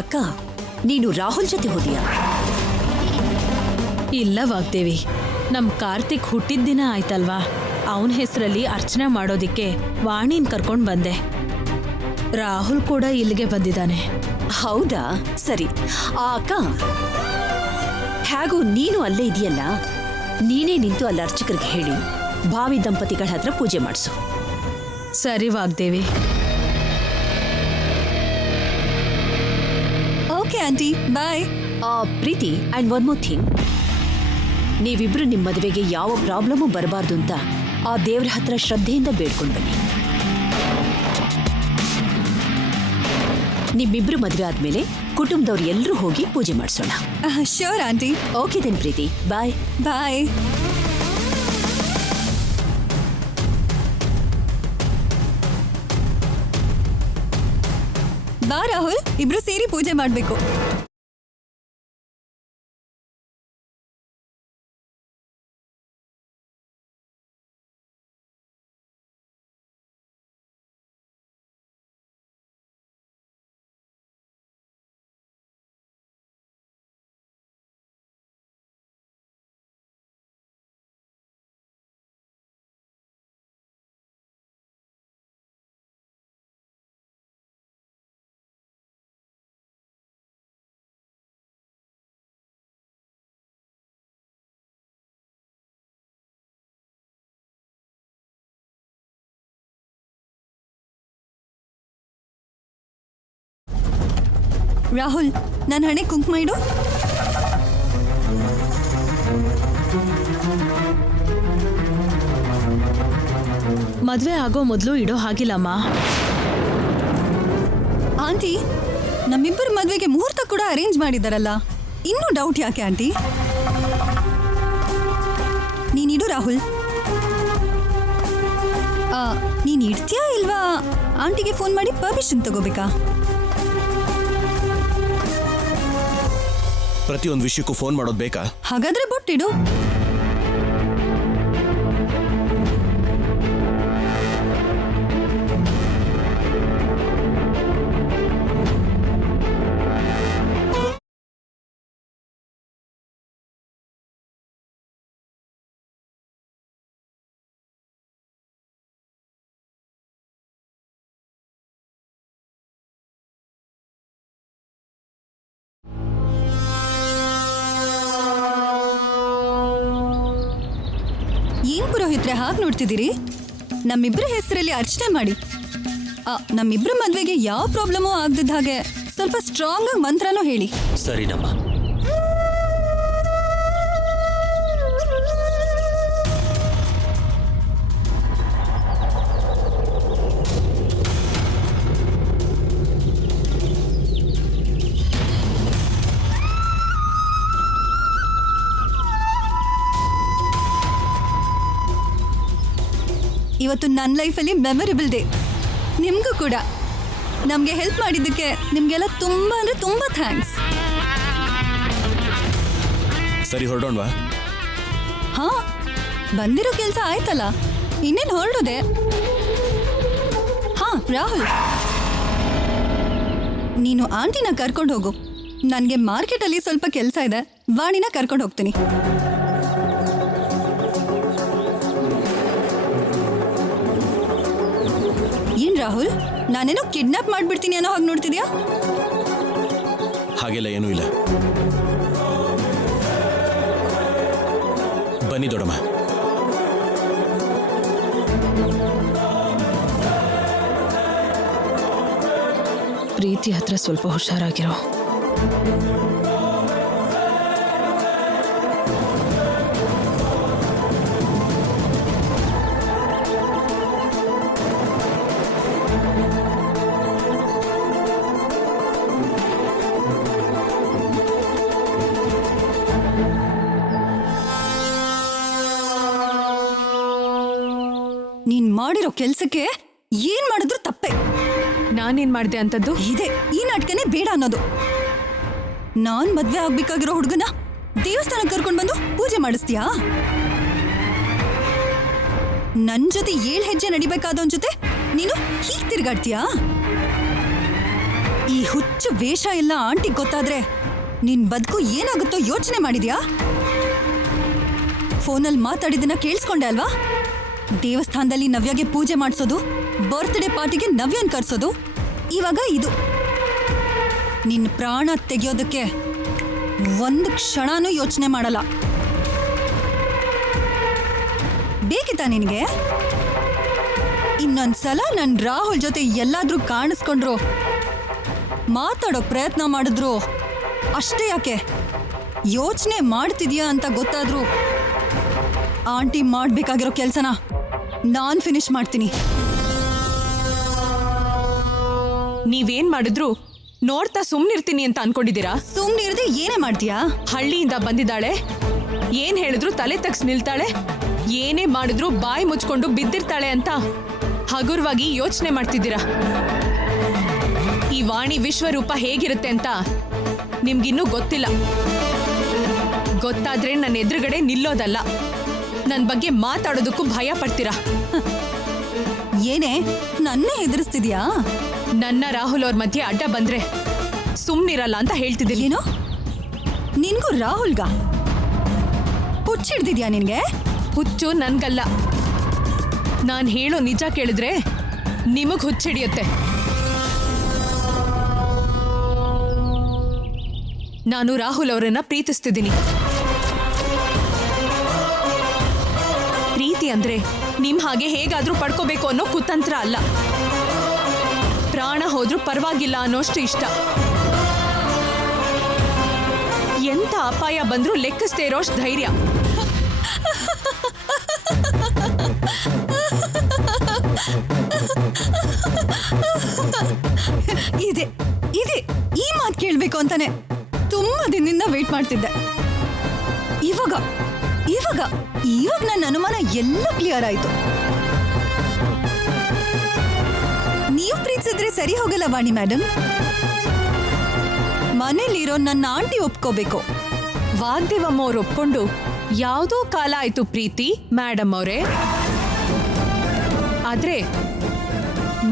ಅಕ್ಕ, ನೀನು ರಾಹುಲ್ ಜೊತೆ ಹೋದಿಯಾ? ಇಲ್ಲ ವಾಗ್ದೇವಿ, ನಮ್ ಕಾರ್ತಿಕ್ ಹುಟ್ಟಿದ ದಿನ ಆಯ್ತಲ್ವಾ, ಅವನ ಹೆಸರಲ್ಲಿ ಅರ್ಚನೆ ಮಾಡೋದಿಕ್ಕೆ ವಾಣಿನ್ ಕರ್ಕೊಂಡ್ ಬಂದೆ. ರಾಹುಲ್ ಕೂಡ ಇಲ್ಲಿಗೆ ಬಂದಿದ್ದಾನೆ. ಹೌದಾ, ಸರಿ. ಅಕ್ಕ, ಹೇಗೂ ನೀನು ಅಲ್ಲೇ ಇದೆಯಲ್ಲ, ನೀನೇ ನಿಂತು ಅಲ್ಲಿ ಅರ್ಚಕರಿಗೆ ಹೇಳಿ ಭಾವಿ ದಂಪತಿಗಳ ಹತ್ರ ಪೂಜೆ ಮಾಡಿಸು. ಸರಿ Vagdevi. Okay aunty, bye. Preethi, and one more thing, ನೀವಿಬ್ರು ನಿಮ್ಮ ಮದುವೆಗೆ ಯಾವ ಪ್ರಾಬ್ಲಮು ಬರಬಾರ್ದು ಅಂತ ಆ ದೇವ್ರ ಹತ್ರ ಶ್ರದ್ಧೆಯಿಂದ ಬೇಡ್ಕೊಂಡು ಬನ್ನಿ. ನಿಮ್ಮಿಬ್ರು ಮದುವೆ ಆದ್ಮೇಲೆ ಕುಟುಂಬದವ್ರು ಎಲ್ಲರೂ ಹೋಗಿ ಪೂಜೆ ಮಾಡಿಸೋಣ. Sure aunty. Okay then Preethi, bye. Bye. ಬಾ ರಾಹುಲ್, ಇಬ್ರು ಸೇರಿ ಪೂಜೆ ಮಾಡ್ಬೇಕು. ರಾಹುಲ್, ನನ್ನ ಹಣೆ ಕುಂಕುಮ ಇಡು. ಮದ್ವೆ ಆಗೋ ಮೊದಲು ಇಡೋ ಹಾಗಿಲ್ಲಮ್ಮ. ಆಂಟಿ, ನಮ್ಮಿಬ್ಬರ ಮದ್ವೆಗೆ ಮುಹೂರ್ತ ಕೂಡ ಅರೇಂಜ್ ಮಾಡಿದಾರಲ್ಲ, ಇನ್ನೂ ಡೌಟ್ ಯಾಕೆ ಆಂಟಿ? ನೀನಿಡು ರಾಹುಲ್. ನೀನ್ ಇಡ್ತೀಯಾ ಇಲ್ವಾ ಆಂಟಿಗೆ ಫೋನ್ ಮಾಡಿ ಪರ್ಮಿಷನ್ ತಗೋಬೇಕಾ? ಪ್ರತಿಯೊಂದು ವಿಷಯಕ್ಕೂ ಫೋನ್ ಮಾಡೋದು ಬೇಕಾ? ಹಾಗಾದ್ರೆ ಬೊಟ್ಟಿಡು. ಏನ್ ಪುರೋಹಿತ್ರೆ ಹಾಗೆ ನೋಡ್ತಿದ್ದೀರಿ? ನಮ್ಮಿಬ್ರ ಹೆಸರಲ್ಲಿ ಅರ್ಚನೆ ಮಾಡಿ. ನಮ್ಮಿಬ್ರ ಮದ್ವೆಗೆ ಯಾವ ಪ್ರಾಬ್ಲಮೂ ಆಗದಿದ್ದ ಹಾಗೆ ಸ್ವಲ್ಪ ಸ್ಟ್ರಾಂಗ್ ಆಗಿ ಮಂತ್ರನೂ ಹೇಳಿ. ಸರಿನಮ್ಮ. ಇವತ್ತು ನನ್ನ ಲೈಫಲ್ಲಿ ಮೆಮೊರೇಬಲ್ ಡೇ. ನಿಮಗೂ ಕೂಡ. ನಮಗೆ ಹೆಲ್ಪ್ ಮಾಡಿದ್ದಕ್ಕೆ ನಿಮಗೆಲ್ಲ ತುಂಬ ಅಂದರೆ ತುಂಬ ಥ್ಯಾಂಕ್ಸ್. ಸರಿ, ಹೊರಡೋಣವಾ? ಹಾಂ, ಬಂದಿರೋ ಕೆಲಸ ಆಯ್ತಲ್ಲ, ಇನ್ನೇನು ಹೊರಡೋದೆ. ಹಾಂ ರಾಹುಲ್, ನೀನು ಆಂಟಿನ ಕರ್ಕೊಂಡು ಹೋಗು. ನನಗೆ ಮಾರ್ಕೆಟಲ್ಲಿ ಸ್ವಲ್ಪ ಕೆಲಸ ಇದೆ, ವಾಣಿನ ಕರ್ಕೊಂಡು ಹೋಗ್ತೀನಿ. ಏನ್ ರಾಹುಲ್, ನಾನೇನೋ ಕಿಡ್ನಾಪ್ ಮಾಡ್ಬಿಡ್ತೀನಿ ಅನ್ನೋ ಹಾಗೆ ನೋಡ್ತಿದ್ಯಾ? ಹಾಗೆಲ್ಲ ಏನೂ ಇಲ್ಲ. ಬನ್ನಿ ದೊಡ್ಡಮ್ಮ. ಪ್ರೀತಿ ಹತ್ರ ಸ್ವಲ್ಪ ಹುಷಾರಾಗಿರೋ. ನೀನ್ ಮಾಡಿರೋ ಕೆಲ್ಸಕ್ಕೆ ಏನ್ ಮಾಡಿದ್ರು ತಪ್ಪೆ. ನಾನೇನ್ ಮಾಡ್ದೆ ಅಂತದ್ದು? ಇದೆ, ಈ ನಾಟಕನೇ ಬೇಡ ಅನ್ನೋದು. ನಾನ್ ಮದ್ವೆ ಆಗ್ಬೇಕಾಗಿರೋ ಹುಡುಗನ ದೇವಸ್ಥಾನಕ್ಕೆ ಕರ್ಕೊಂಡ್ ಬಂದು ಪೂಜೆ ಮಾಡಿಸ್ತೀಯಾ? ನನ್ ಜೊತೆ 7 ಹೆಜ್ಜೆ ನಡಿಬೇಕಾದವನ್ ಜೊತೆ ನೀನು ಹೀಗ್ ತಿರ್ಗಾಡ್ತೀಯಾ? ಈ ಹುಚ್ಚು ವೇಷ ಎಲ್ಲ ಆಂಟಿಗ್ ಗೊತ್ತಾದ್ರೆ ನಿನ್ ಬದುಕು ಏನಾಗುತ್ತೋ ಯೋಚನೆ ಮಾಡಿದ್ಯಾ? ಫೋನಲ್ಲಿ ಮಾತಾಡಿದ್ದನ್ನ ಕೇಳಿಸ್ಕೊಂಡೆ ಅಲ್ವಾ? ದೇವಸ್ಥಾನದಲ್ಲಿ ನವ್ಯಗೆ ಪೂಜೆ ಮಾಡಿಸೋದು, ಬರ್ತ್ಡೇ ಪಾರ್ಟಿಗೆ ನವ್ಯನ್ ಕರ್ಸೋದು, ಇವಾಗ ಇದು. ನಿನ್ನ ಪ್ರಾಣ ತೆಗೆಯೋದಕ್ಕೆ ಒಂದು ಕ್ಷಣನೂ ಯೋಚನೆ ಮಾಡಲ್ಲ. ಬೇಕಿತ್ತಾ ನಿನಗೆ? ಇನ್ನೊಂದ್ಸಲ ನನ್ ರಾಹುಲ್ ಜೊತೆ ಎಲ್ಲಾದ್ರೂ ಕಾಣಿಸ್ಕೊಂಡ್ರು, ಮಾತಾಡೋ ಪ್ರಯತ್ನ ಮಾಡಿದ್ರು ಅಷ್ಟೇ ಯಾಕೆ, ಯೋಚನೆ ಮಾಡ್ತಿದ್ಯಾ ಅಂತ ಗೊತ್ತಾದ್ರು ಆಂಟಿ ಮಾಡ್ಬೇಕಾಗಿರೋ ಕೆಲ್ಸನ ನಾನ್ ಫಿನಿಶ್ ಮಾಡ್ತೀನಿ. ನೀವೇನ್ ಮಾಡಿದ್ರು ನೋಡ್ತಾ ಸುಮ್ನಿರ್ತೀನಿ ಅಂತ ಅನ್ಕೊಂಡಿದ್ದೀರಾ? ಸುಮ್ನೆ ಇರದೆ ಏನೇ ಮಾಡ್ತೀಯಾ? ಹಳ್ಳಿಯಿಂದ ಬಂದಿದ್ದಾಳೆ, ಏನ್ ಹೇಳಿದ್ರು ತಲೆ ತಗ್ಸ್ ನಿಲ್ತಾಳೆ, ಏನೇ ಮಾಡಿದ್ರು ಬಾಯಿ ಮುಚ್ಕೊಂಡು ಬಿದ್ದಿರ್ತಾಳೆ ಅಂತ ಹಗುರವಾಗಿ ಯೋಚನೆ ಮಾಡ್ತಿದ್ದೀರಾ. ಈ ವಾಣಿ ವಿಶ್ವರೂಪ ಹೇಗಿರುತ್ತೆ ಅಂತ ನಿಮ್ಗಿನ್ನೂ ಗೊತ್ತಿಲ್ಲ. ಗೊತ್ತಾದ್ರೆ ನನ್ನ ಎದುರುಗಡೆ ನಿಲ್ಲೋದಲ್ಲ, ನನ್ನ ಬಗ್ಗೆ ಮಾತಾಡೋದಕ್ಕೂ ಭಯ ಪಡ್ತೀರಾ. ಏನೇ ನನ್ನೇ ಹೆದರಿಸ್ತಿದ್ಯಾ? ನನ್ನ ರಾಹುಲ್ ಅವ್ರ ಮಧ್ಯೆ ಅಡ್ಡ ಬಂದ್ರೆ ಸುಮ್ನಿರಲ್ಲ ಅಂತ ಹೇಳ್ತಿದ್ದೀನಿ. ಏನೋ ನಿನ್ಗೂ ರಾಹುಲ್ಗ ಹುಚ್ಚಿಡ್ದಿದ್ಯಾ ನಿನ್ಗೆ? ಹುಚ್ಚು ನನ್ಗಲ್ಲ, ನಾನು ಹೇಳೋ ನಿಜ ಕೇಳಿದ್ರೆ ನಿಮಗ್ ಹುಚ್ಚಿಡಿಯುತ್ತೆ. ನಾನು ರಾಹುಲ್ ಅವರನ್ನ ಪ್ರೀತಿಸ್ತಿದ್ದೀನಿ. ಪ್ರೀತಿ ಅಂದ್ರೆ ನಿಮ್ ಹಾಗೆ ಹೇಗಾದ್ರೂ ಪಡ್ಕೋಬೇಕು ಅನ್ನೋ ಕುತಂತ್ರ ಅಲ್ಲ. ಪ್ರಾಣ ಹೋದ್ರೂ ಪರವಾಗಿಲ್ಲ ಅನ್ನೋಷ್ಟು ಇಷ್ಟ. ಎಂತ ಅಪಾಯ ಬಂದ್ರೂ ಲೆಕ್ಕಿಸ್ದೇ ಇರೋಷ್ಟು ಧೈರ್ಯ. ಇದೆ ಇದೆ ಈ ಮಾತು ಕೇಳ್ಬೇಕು ಅಂತಾನೆ ತುಂಬಾ ದಿನದಿಂದ ವೇಟ್ ಮಾಡ್ತಿದ್ದೆ. ಇವಾಗ ಇವಾಗ ಇವಾಗ ನನ್ನ ಅನುಮಾನ ಎಲ್ಲ ಕ್ಲಿಯರ್ ಆಯ್ತು. ನೀವು ಪ್ರೀತಿಸಿದ್ರೆ ಸರಿ ಹೋಗಲ್ಲ ವಾಣಿ ಮೇಡಮ್. ಮನೇಲಿರೋ ನನ್ನ ಆಂಟಿ ಒಪ್ಕೋಬೇಕು. ವಾಗ್ದೇವಮ್ಮ ಅವ್ರು ಒಪ್ಕೊಂಡು ಯಾವುದೋ ಕಾಲ ಆಯ್ತು ಪ್ರೀತಿ ಮೇಡಮ್ ಅವರೇ. ಆದ್ರೆ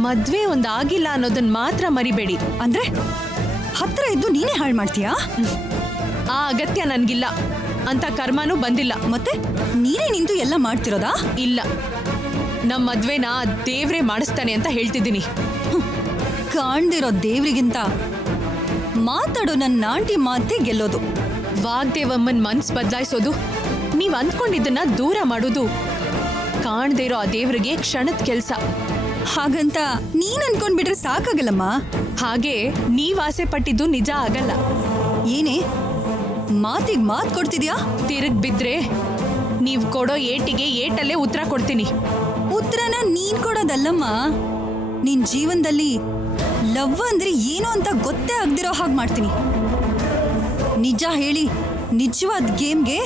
ಮದ್ವೆ ಒಂದಾಗಿಲ್ಲ ಅನ್ನೋದನ್ನ ಮಾತ್ರ ಮರಿಬೇಡಿ. ಅಂದ್ರೆ ಹತ್ರ ಇದ್ದು ನೀನೇ ಹಾಳು ಮಾಡ್ತೀಯಾ? ಆ ಅಗತ್ಯ ನನ್ಗಿಲ್ಲ, ಅಂತ ಕರ್ಮನೂ ಬಂದಿಲ್ಲ. ಮತ್ತೆ ನೀನೇ ನಿಂತು ಎಲ್ಲ ಮಾಡ್ತಿರೋದಾ? ಇಲ್ಲ, ನಮ್ಮ ಮದ್ವೆನ ದೇವ್ರೇ ಮಾಡಿಸ್ತಾನೆ ಅಂತ ಹೇಳ್ತಿದ್ದೀನಿ. ಕಾಣ್ದಿರೋ ದೇವ್ರಿಗಿಂತ ಮಾತಾಡೋ ನನ್ನ ಆಂಟಿ ಮಾತೇ ಗೆಲ್ಲೋದು. ವಾಗ್ದೇವಮ್ಮನ್ ಮನ್ಸ್ ಬದಲಾಯಿಸೋದು, ನೀವ್ ಅಂದ್ಕೊಂಡಿದ್ದನ್ನ ದೂರ ಮಾಡೋದು ಕಾಣ್ದೇ ಇರೋ ಆ ದೇವ್ರಿಗೆ ಕ್ಷಣದ ಕೆಲ್ಸ. ಹಾಗಂತ ನೀನ್ ಅನ್ಕೊಂಡ್ಬಿಟ್ರೆ ಸಾಕಾಗಲ್ಲಮ್ಮ. ಹಾಗೆ ನೀವ್ ಆಸೆ ಪಟ್ಟಿದ್ದು ನಿಜ ಆಗಲ್ಲ. ಏನೇ ಮಾತಿಗೆ ಮಾತು ಕೊಡ್ತಿದ್ಯಾ? ತಿರುಗ್ ಬಿದ್ರೆ ನೀವ್ ಕೊಡೋ ಏಟಿಗೆ ಏಟಲ್ಲೇ ಉತ್ತರ ಕೊಡ್ತೀನಿ. ಉತ್ತರನ ನೀನ್ ಕೊಡೋದಲ್ಲಮ್ಮ, ನಿನ್ ಜೀವನದಲ್ಲಿ ಲವ್ ಅಂದ್ರೆ ಏನು ಅಂತ ಗೊತ್ತೇ ಆಗ್ದಿರೋ ಹಾಗೆ ಮಾಡ್ತೀನಿ. ನಿಜ ಹೇಳಿ ನಿಜವಾದ ಗೇಮ್ಗೆ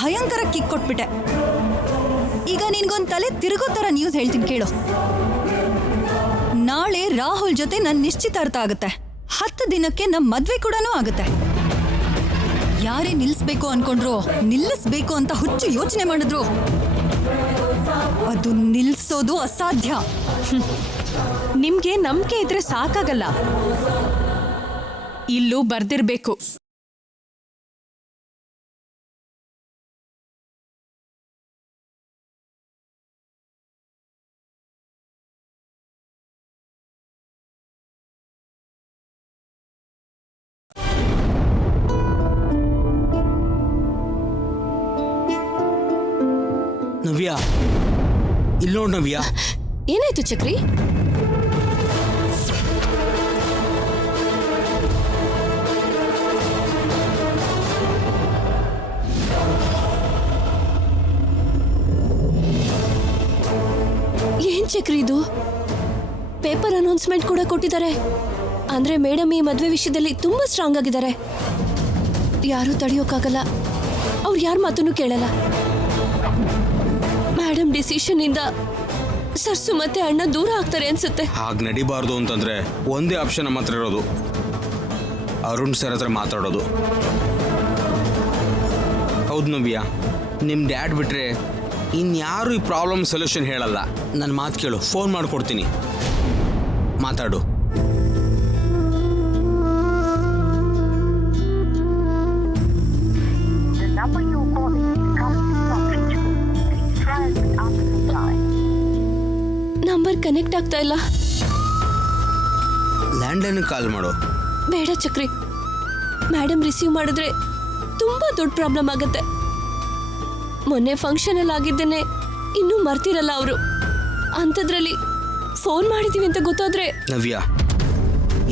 ಭಯಂಕರ ಕಿಕ್ ಕೊಟ್ಬಿಟ್ಟೆ. ಈಗ ನಿನ್ಗೊಂದ್ ತಲೆ ತಿರುಗೋ ತರ ನ್ಯೂಸ್ ಹೇಳ್ತೀನಿ ಕೇಳು. ನಾಳೆ ರಾಹುಲ್ ಜೊತೆ ನನ್ನ ನಿಶ್ಚಿತಾರ್ಥ ಆಗುತ್ತೆ. 10 ದಿನಕ್ಕೆ ನಮ್ಮ ಮದ್ವೆ ಕೂಡ ಆಗುತ್ತೆ. ಯಾರೇ ನಿಲ್ಲಿಸ್ಬೇಕು ಅನ್ಕೊಂಡ್ರು, ನಿಲ್ಲಿಸ್ಬೇಕು ಅಂತ ಹುಚ್ಚು ಯೋಚನೆ ಮಾಡಿದ್ರು, ಅದು ನಿಲ್ಸೋದು ಅಸಾಧ್ಯ. ನಿಮ್ಗೆ ನಂಬಿಕೆ ಇದ್ರೆ ಸಾಕಾಗಲ್ಲ, ಇಲ್ಲೂ ಬರ್ದಿರ್ಬೇಕು. ನವ್ಯ, ಇಲ್ಲಿ ನೋಡ್ ನವ್ಯ. ಏನಾಯ್ತು ಚಕ್ರಿ? ಏನ್ ಚಕ್ರಿ ಇದು? ಪೇಪರ್ ಅನೌನ್ಸ್ಮೆಂಟ್ ಕೂಡ ಕೊಟ್ಟಿದ್ದಾರೆ. ಅಂದ್ರೆ ಮೇಡಮ್ ಈ ಮದ್ವೆ ವಿಷಯದಲ್ಲಿ ತುಂಬಾ ಸ್ಟ್ರಾಂಗ್ ಆಗಿದ್ದಾರೆ. ಯಾರು ತಡೆಯೋಕ್ಕಾಗಲ್ಲ, ಅವ್ರು ಯಾರ ಮಾತನ್ನು ಕೇಳಲ್ಲ. ಮೇಡಮ್ ಡಿಸಿಷನ್ ಇಂದ ಸರ್ಸು ಮತ್ತೆ ಅಣ್ಣ ದೂರ ಆಗ್ತಾರೆ ಅನ್ಸುತ್ತೆ. ಹಾಗೆ ನಡಿಬಾರ್ದು ಅಂತಂದ್ರೆ ಒಂದೇ ಆಪ್ಷನ್ ನಮ್ಮ ಹತ್ರ ಇರೋದು, ಅರುಣ್ ಸರ್ ಹತ್ರ ಮಾತಾಡೋದು. ಹೌದು ನವ್ಯ, ನಿಮ್ಮ ಡ್ಯಾಡ್ ಬಿಟ್ರೆ ಇನ್ಯಾರು ಈ ಪ್ರಾಬ್ಲಮ್ ಸೊಲ್ಯೂಷನ್ ಹೇಳಲ್ಲ. ನನ್ನ ಮಾತು ಕೇಳು, ಫೋನ್ ಮಾಡಿಕೊಡ್ತೀನಿ, ಮಾತಾಡು. ಆಗ್ತಾ ಇಲ್ಲ. ಲ್ಯಾಂಡ್ಲೈನ್ ಕಾಲ್ ಮಾಡು. ಬೇಡ ಚಕ್ರಿ, ಮೇಡಮ್ ರಿಸೀವ್ ಮಾಡಿದ್ರೆ ತುಂಬಾ ದೊಡ್ಡ ಪ್ರಾಬ್ಲಮ್ ಆಗತ್ತೆ. ಮೊನ್ನೆ ಫಂಕ್ಷನ್ ಅಲ್ಲಿ ಆಗಿದ್ದೇನೆ ಇನ್ನೂ ಮರ್ತಿರಲ್ಲ ಅವರು. ಅಂಥದ್ರಲ್ಲಿ ಫೋನ್ ಮಾಡಿದೀವಿ ಅಂತ ಗೊತ್ತಾದ್ರೆ. ನವ್ಯ,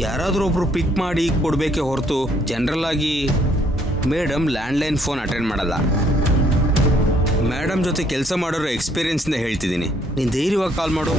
ಯಾರಾದರೂ ಒಬ್ರು ಪಿಕ್ ಮಾಡಿ ಕೊಡ್ಬೇಕೆ ಹೊರತು ಜನರಲ್ ಆಗಿ ಮೇಡಮ್ ಲ್ಯಾಂಡ್ಲೈನ್ ಫೋನ್ ಅಟೆಂಡ್ ಮಾಡಲ್ಲ. ಮೇಡಮ್ ಜೊತೆ ಕೆಲಸ ಮಾಡೋರ ಎಕ್ಸ್ಪೀರಿಯನ್ಸ್ನ ಹೇಳ್ತಿದ್ದೀನಿ. ನೀನು ಧೈರ್ಯವಾಗಿ ಕಾಲ್ ಮಾಡು.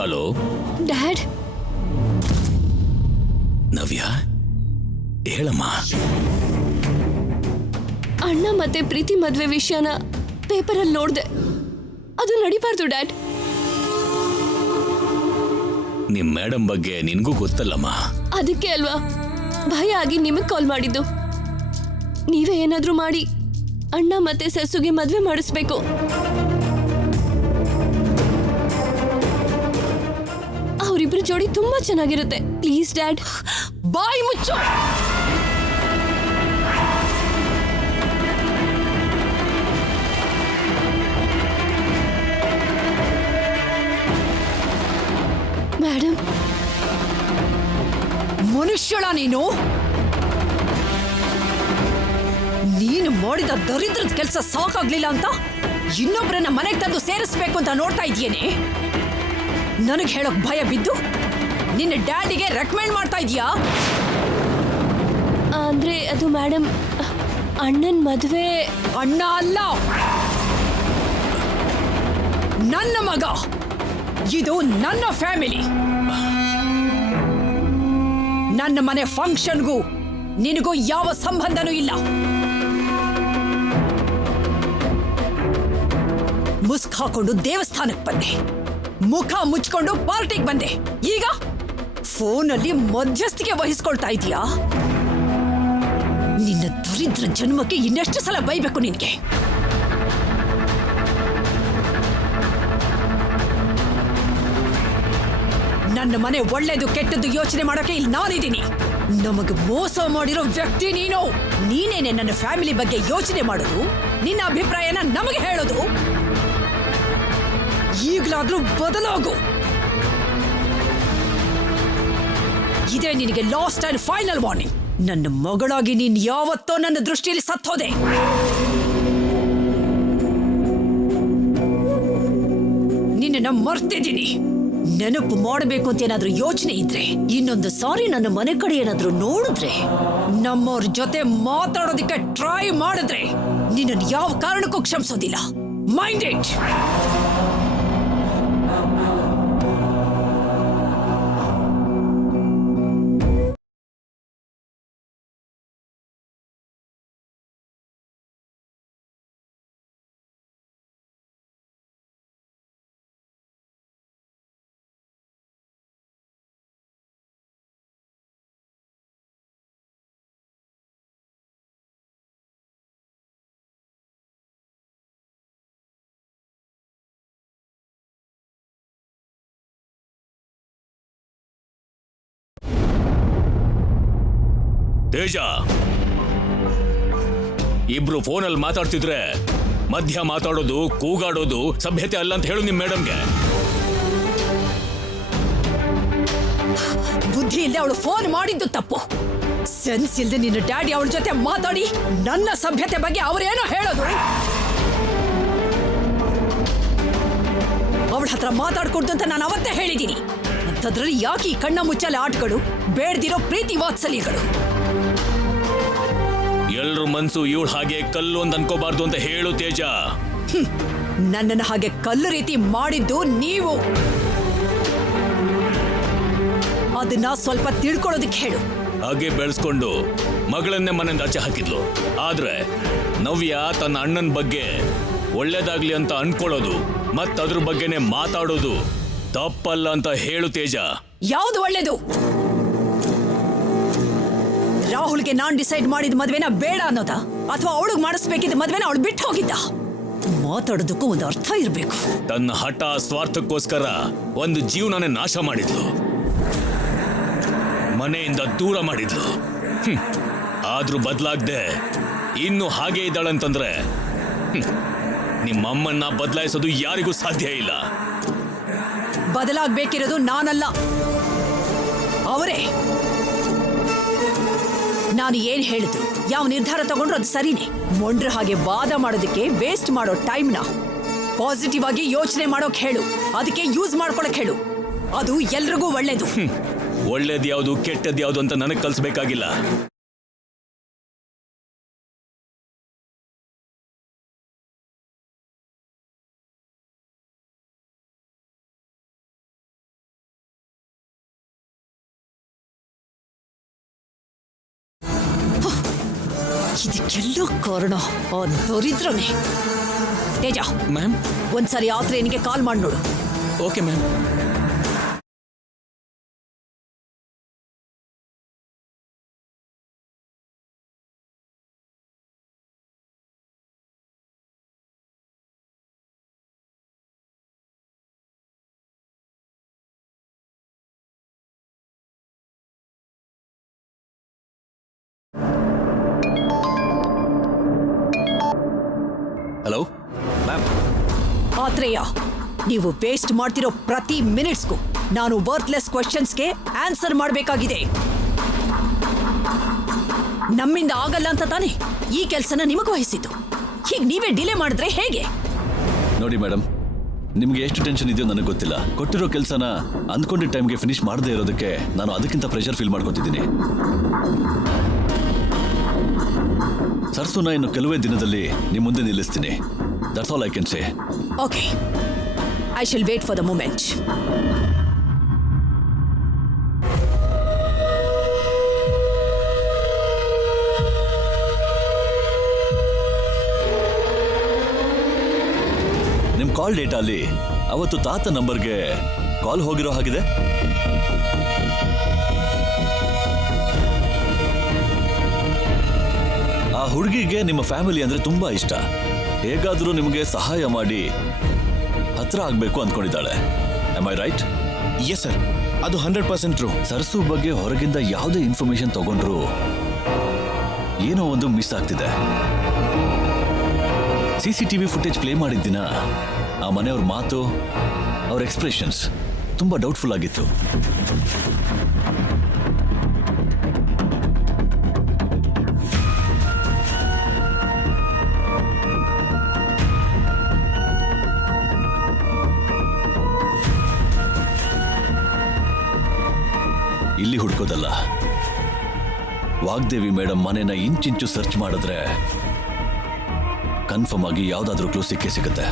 ಹಲೋ ಡ್ಯಾಡ್, ನವ್ಯ, ಹೇಳಮ್ಮ. ಅಣ್ಣ ಮತ್ತೆ ಪ್ರೀತಿ ಮದ್ವೆ ವಿಷಯನ ಪೇಪರಲ್ಲಿ ನೋಡ್ದೆ. ಅದು ನಡಿಬಾರ್ದು ಡ್ಯಾಡ್. ನಿಮ್ ಮೇಡಮ್ ಬಗ್ಗೆ ನಿನ್ಗೂ ಗೊತ್ತಲ್ಲಮ್ಮ. ಅದಕ್ಕೆ ಅಲ್ವಾ ಭಯ ಆಗಿ ನಿಮಗ್ ಕಾಲ್ ಮಾಡಿದ್ದು. ನೀವೇ ಏನಾದ್ರೂ ಮಾಡಿ ಅಣ್ಣ ಮತ್ತೆ ಸರಸುಗೆ ಮದ್ವೆ ಮಾಡಿಸ್ಬೇಕು. ಅವರಿಬ್ರು ಜೋಡಿ ತುಂಬಾ ಚೆನ್ನಾಗಿರುತ್ತೆ. Please dad. ಬಾಯಿ ಮುಚ್ಚು. ಮೇಡಮ್, ಮನುಷ್ಯಳ ನೀನು ಮಾಡಿದ ದರಿದ್ರದ ಕೆಲಸ ಸಾಕಾಗ್ಲಿಲ್ಲ ಅಂತ ಇನ್ನೊಬ್ಬರನ್ನ ಮನೆಗೆ ತಂದು ಸೇರಿಸ್ಬೇಕು ಅಂತ ನೋಡ್ತಾ ಇದೀಯೇನೆ. ನನಗೆ ಹೇಳೋಕ್ ಭಯ ಬಿದ್ದು ನಿನ್ನ ಡ್ಯಾಡಿಗೆ ರೆಕಮೆಂಡ್ ಮಾಡ್ತಾ ಇದೀಯಾ? ಅಂದ್ರೆ ಅದು ಮೇಡಮ್, ಅಣ್ಣನ್ ಮದುವೆ. ಅಣ್ಣ ಅಲ್ಲ, ನನ್ನ ಮಗ. ಇದು ನನ್ನ ಫ್ಯಾಮಿಲಿ. ನನ್ನ ಮನೆ ಫಂಕ್ಷನ್ಗೂ ನಿನಗೂ ಯಾವ ಸಂಬಂಧನೂ ಇಲ್ಲ. ಮುಸ್ಕ್ ಹಾಕೊಂಡು ದೇವಸ್ಥಾನಕ್ಕೆ ಬಂದೆ, ಮುಖ ಮುಚ್ಕೊಂಡು ಪಾರ್ಟಿಗೆ ಬಂದೆ. ಈಗ ಫೋನಲ್ಲಿ ಮಧ್ಯಸ್ಥಿಕೆ ವಹಿಸ್ಕೊಳ್ತಾ ಇದೀಯಾ? ನಿನ್ನ ದರಿದ್ರ ಜನ್ಮಕ್ಕೆ ಇನ್ನೆಷ್ಟು ಸಲ ಬೈಬೇಕು ನಿನಗೆ? ನನ್ನ ಮನೆ ಒಳ್ಳೇದು ಕೆಟ್ಟದ್ದು ಯೋಚನೆ ಮಾಡೋಕೆ ಇಲ್ಲಿ ನಾನಿದ್ದೀನಿ. ನಮಗೆ ಮೋಸ ಮಾಡಿರೋ ವ್ಯಕ್ತಿ ನೀನು. ನೀನೇನೆ ನನ್ನ ಫ್ಯಾಮಿಲಿ ಬಗ್ಗೆ ಯೋಚನೆ ಮಾಡೋದು, ನಿನ್ನ ಅಭಿಪ್ರಾಯನ ನಮಗೆ ಹೇಳೋದು. ಈಗಲಾದ್ರೂ ಬದಲಾಗು. ಇದೇ ನಿನಗೆ ಲಾಸ್ಟ್ ಅಂಡ್ ಫೈನಲ್ ವಾರ್ನಿಂಗ್. ನನ್ನ ಮಗಳಾಗಿ ನೀನ್ ಯಾವತ್ತೋ ನನ್ನ ದೃಷ್ಟಿಯಲ್ಲಿ ಸತ್ತೋದೆ. ನಿನ್ನ ಮರ್ತಿದ್ದೀನಿ. ನೆನಪು ಮಾಡಬೇಕು ಅಂತ ಏನಾದ್ರೂ ಯೋಚನೆ ಇದ್ರೆ, ಇನ್ನೊಂದು ಸಾರಿ ನನ್ನ ಮನೆ ಕಡೆ ಏನಾದ್ರೂ ನೋಡಿದ್ರೆ, ನಮ್ಮವ್ರ ಜೊತೆ ಮಾತಾಡೋದಕ್ಕೆ ಟ್ರೈ ಮಾಡಿದ್ರೆ ನಿನ್ನನ್ನು ಯಾವ ಕಾರಣಕ್ಕೂ ಕ್ಷಮಿಸೋದಿಲ್ಲ. Mind it. ತೇಜ, ಇಬ್ರು ಫೋನಲ್ಲಿ ಮಾತಾಡ್ತಿದ್ರೆ ಮಧ್ಯ ಮಾತಾಡೋದು, ಕೂಗಾಡೋದು ಸಭ್ಯತೆ ಅಲ್ಲ ಅಂತ ಹೇಳು ನಿಮ್ ಮೇಡಮ್ಗೆ. ಬುದ್ಧಿ ಇಲ್ಲದೆ ಅವಳು ಫೋನ್ ಮಾಡಿದ್ದು ತಪ್ಪು. ಸೆನ್ಸ್ ಇಲ್ಲದೆ ನಿನ್ನ ಡ್ಯಾಡಿ ಅವಳ ಜೊತೆ ಮಾತಾಡಿ ನನ್ನ ಸಭ್ಯತೆ ಬಗ್ಗೆ ಅವರೇನೋ ಹೇಳೋದು. ಅವಳ ಹತ್ರ ಮಾತಾಡ್ಕೊಡ್ದು ಅಂತ ನಾನು ಅವತ್ತೇ ಹೇಳಿದ್ದೀನಿ. ಅಂಥದ್ರಲ್ಲಿ ಯಾಕೆ ಈ ಕಣ್ಣ ಮುಚ್ಚಲೆ ಆಟಗಳು, ಬೇಡ್ದಿರೋ ಪ್ರೀತಿ ವಾತ್ಸಲ್ಯಗಳು? ಎಲ್ರ ಮನ್ಸು ಇವಳು ಹಾಗೆ ಕಲ್ಲು ಅಂತ ಅನ್ಕೋಬಾರ್ದು ಅಂತ ಹೇಳು ತೇಜ. ನನ್ನನ್ನು ಹಾಗೆ ಕಲ್ಲು ರೀತಿ ಮಾಡಿದ್ದು ನೀವು. ಅದನ್ನ ಸ್ವಲ್ಪ ತಿಳ್ಕೊಳ್ಳೋದಕ್ಕೆ ಹೇಳು. ಹಾಗೆ ಬೆಳೆಸ್ಕೊಂಡು ಮಗಳನ್ನೇ ಮನೆಯಿಂದ ಆಚೆ ಹಾಕಿದ್ಲು. ಆದ್ರೆ ನವ್ಯ ತನ್ನ ಅಣ್ಣನ ಬಗ್ಗೆ ಒಳ್ಳೇದಾಗ್ಲಿ ಅಂತ ಅನ್ಕೊಳ್ಳೋದು ಮತ್ತದ್ರ ಬಗ್ಗೆನೆ ಮಾತಾಡೋದು ತಪ್ಪಲ್ಲ ಅಂತ ಹೇಳು ತೇಜ. ಯಾವ್ದು ಒಳ್ಳೇದು? ರಾಹುಲ್ಗೆ ನಾನ್ ಡಿಸೈಡ್ ಮಾಡಿದ ಮದ್ವೆನ ಬೇಡ ಅನ್ನೋದ, ಅಥವಾ ಅವಳಿಗೆ ಮಾಡಿಸ್ಬೇಕಿದ್ದ ಮದ್ವೆನ ಅವಳು ಬಿಟ್ಟು ಹೋಗಿದ್ದ? ಮಾತಾಡೋದಕ್ಕೂ ಒಂದು ಅರ್ಥ ಇರಬೇಕು. ತನ್ನ ಹಠ ಸ್ವಾರ್ಥಕ್ಕೋಸ್ಕರ ಒಂದು ಜೀವನನೇ ನಾಶ ಮಾಡಿದ್ಲು, ಮನೆಯಿಂದ ದೂರ ಮಾಡಿದ್ಲು. ಆದ್ರೂ ಬದಲಾಗ್ದೆ ಇನ್ನು ಹಾಗೆ ಇದ್ದಾಳಂತಂದ್ರೆ ನಿಮ್ಮಮ್ಮನ್ನ ಬದಲಾಯಿಸೋದು ಯಾರಿಗೂ ಸಾಧ್ಯ ಇಲ್ಲ. ಬದಲಾಗ್ಬೇಕಿರೋದು ನಾನಲ್ಲ, ಅವರೇ. ನಾನು ಏನ್ ಹೇಳಿದ್ರು, ಯಾವ ನಿರ್ಧಾರ ತಗೊಂಡ್ರು ಅದು ಸರಿನೇ. ಮೊಂಡ್ರ ಹಾಗೆ ವಾದ ಮಾಡೋದಕ್ಕೆ ವೇಸ್ಟ್ ಮಾಡೋ ಟೈಮ್ನ ಪಾಸಿಟಿವ್ ಆಗಿ ಯೋಚನೆ ಮಾಡೋಕ್ ಹೇಳು. ಅದಕ್ಕೆ ಯೂಸ್ ಮಾಡ್ಕೊಳಕ್ ಹೇಳು. ಅದು ಎಲ್ರಿಗೂ ಒಳ್ಳೇದು. ಒಳ್ಳೇದ್ ಯಾವುದು ಕೆಟ್ಟದ್ ಯಾವುದು ಅಂತ ನನಗೆ ಕಲಿಸ್ಬೇಕಾಗಿಲ್ಲ. ಇದಕ್ಕೆಲ್ಲೋ ಕಾರಣ ಆ ದರಿದ್ರನೇ. ತೇಜ, ಮ್ಯಾಮ್. ಒಂದ್ಸರಿ ಆತ್ರೇನಿಗೆ ಕಾಲ್ ಮಾಡಿ ನೋಡು. Okay ma'am. Hello ma'am. Atreya, ನೀವು ವೇಸ್ಟ್ ಮಾಡ್ತಿರೋ ಪ್ರತಿ ಮಿನಿಟ್ಸ್ಗೂ ನಾನು ವರ್ತ್ಲೆಸ್ ಕ್ವೆಶ್ಚನ್ಸ್ಗೆ ಆನ್ಸರ್ ಮಾಡಬೇಕಾಗಿದೆ. ನಮ್ಮಿಂದ ಆಗಲ್ಲ ಅಂತ ತಾನೇ ಈ ಕೆಲಸನ ನಿಮಗೆ ವಹಿಸಿದ್ದು. ಹೀಗೆ ನೀವೇ ಡಿಲೇ ಮಾಡಿದ್ರೆ ಹೇಗೆ? ನೋಡಿ ಮೇಡಮ್, ನಿಮ್ಗೆ ಎಷ್ಟು ಟೆನ್ಷನ್ ಇದೆಯೋ ನನಗೆ ಗೊತ್ತಿಲ್ಲ. ಕೊಟ್ಟಿರೋ ಕೆಲಸನ ಅಂದ್ಕೊಂಡಿದ್ದ ಟೈಮ್ಗೆ ಫಿನಿಶ್ ಮಾಡದೇ ಇರೋದಕ್ಕೆ ನಾನು ಅದಕ್ಕಿಂತ ಪ್ರೆಷರ್ ಫೀಲ್ ಮಾಡ್ಕೊತಿದ್ದೀನಿ. ಸರ್ಸುನ ಇನ್ನು ಕೆಲವೇ ದಿನದಲ್ಲಿ ನಿಮ್ಮ ಮುಂದೆ ನಿಲ್ಲಿಸ್ತೀನಿ. That's all I can say. Okay, I shall wait for the moment. ನಿಮ್ಮ ಕಾಲ್ ಡೇಟಾ ಅಲ್ಲಿ ಅವತ್ತು ತಾತ ನಂಬರ್ಗೆ ಕಾಲ್ ಹೋಗಿರೋ ಹಾಗಿದೆ. ಆ ಹುಡುಗಿಗೆ ನಿಮ್ಮ ಫ್ಯಾಮಿಲಿ ಅಂದ್ರೆ ತುಂಬಾ ಇಷ್ಟ. ಹೇಗಾದ್ರೂ ನಿಮಗೆ ಸಹಾಯ ಮಾಡಿ ಹತ್ರ ಆಗ್ಬೇಕು ಅಂದ್ಕೊಂಡಿದ್ದಾಳೆ. Am I right? Yes sir, ಅದು 100% ಟ್ರೂ. ಸರ್ಸು ಬಗ್ಗೆ ಹೊರಗಿಂದ ಯಾವುದೇ ಇನ್ಫಾರ್ಮೇಶನ್ ತಗೊಂಡ್ರು ಏನೋ ಒಂದು ಮಿಸ್ ಆಗ್ತಿದೆ. CCTV ಫುಟೇಜ್ ಪ್ಲೇ ಮಾಡಿದ ದಿನ ಆ ಮನೆಯವ್ರ ಮಾತು, ಅವ್ರ ಎಕ್ಸ್ಪ್ರೆಷನ್ಸ್ ತುಂಬಾ ಡೌಟ್ಫುಲ್ ಆಗಿತ್ತು. ಇಲ್ಲಿ ಹುಡ್ಕೋದಲ್ಲ, ವಾಗ್ದೇವಿ ಮೇಡಮ್ ಮನೆನ ಇಂಚಿಂಚು ಸರ್ಚ್ ಮಾಡಿದ್ರೆ ಕನ್ಫರ್ಮ್ ಆಗಿ ಯಾವ್ದಾದ್ರೂ ಕ್ಲೂ ಸಿಕ್ಕೇ ಸಿಗುತ್ತೆ.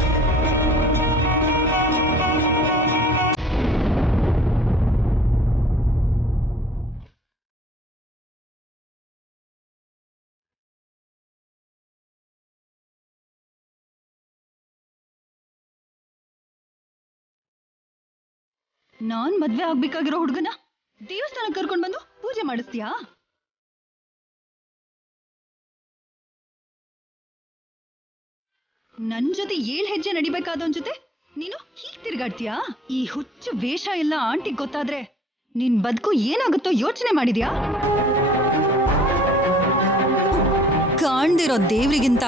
ನಾನ್ ಮದ್ವೆ ಆಗ್ಬೇಕಾಗಿರೋ ಹುಡುಗನ ದೇವಸ್ಥಾನಕ್ಕೆ ಕರ್ಕೊಂಡ್ ಬಂದು ಪೂಜೆ ಮಾಡಿಸ್ತೀಯಾ? ನನ್ ಜೊತೆ 7 ಹೆಜ್ಜೆ ನಡಿಬೇಕಾದವನ್ ಜೊತೆ ನೀನು ಹೀಗ್ ತಿರ್ಗಾಡ್ತೀಯಾ? ಈ ಹುಚ್ಚು ವೇಷ ಎಲ್ಲ ಆಂಟಿಗ್ ಗೊತ್ತಾದ್ರೆ ನಿನ್ ಬದುಕು ಏನಾಗುತ್ತೋ ಯೋಚನೆ ಮಾಡಿದ್ಯಾ? ಕಾಣ್ದಿರೋ ದೇವ್ರಿಗಿಂತ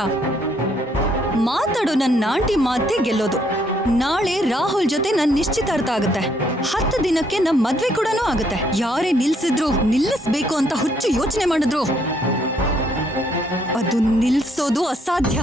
ಮಾತಾಡೋ ನನ್ನ ಆಂಟಿ ಮಾತೇ ಗೆಲ್ಲೋದು. ನಾಳೆ ರಾಹುಲ್ ಜೊತೆ ನನ್ ನಿಶ್ಚಿತಾರ್ಥ ಆಗುತ್ತೆ. 10 ದಿನಕ್ಕೆ ನಮ್ ಮದ್ವೆ ಕೂಡ ಆಗುತ್ತೆ. ಯಾರೇ ನಿಲ್ಸಿದ್ರು, ನಿಲ್ಲಿಸ್ಬೇಕು ಅಂತ ಹುಚ್ಚು ಯೋಚನೆ ಮಾಡಿದ್ರು ಅದು ನಿಲ್ಸೋದು ಅಸಾಧ್ಯ.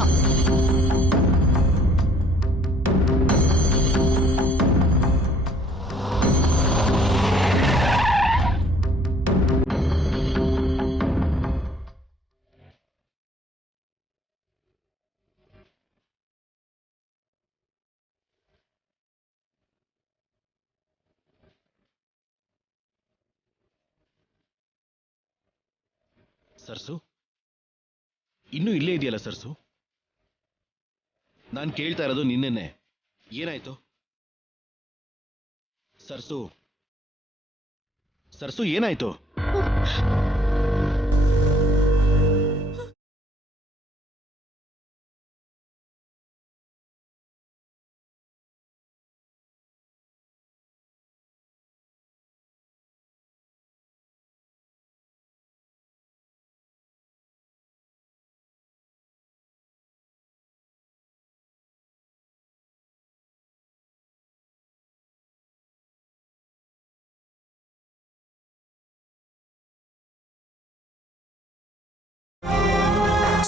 ಸರ್ಸು ಇನ್ನೂ ಇಲ್ಲೇ ಇದೆಯಲ್ಲ ಸರ್ಸು? ನಾನು ಕೇಳ್ತಾ ಇರೋದು ನಿನ್ನೆನೆ. ಏನಾಯ್ತು ಸರ್ಸು? ಸರ್ಸು ಏನಾಯ್ತು?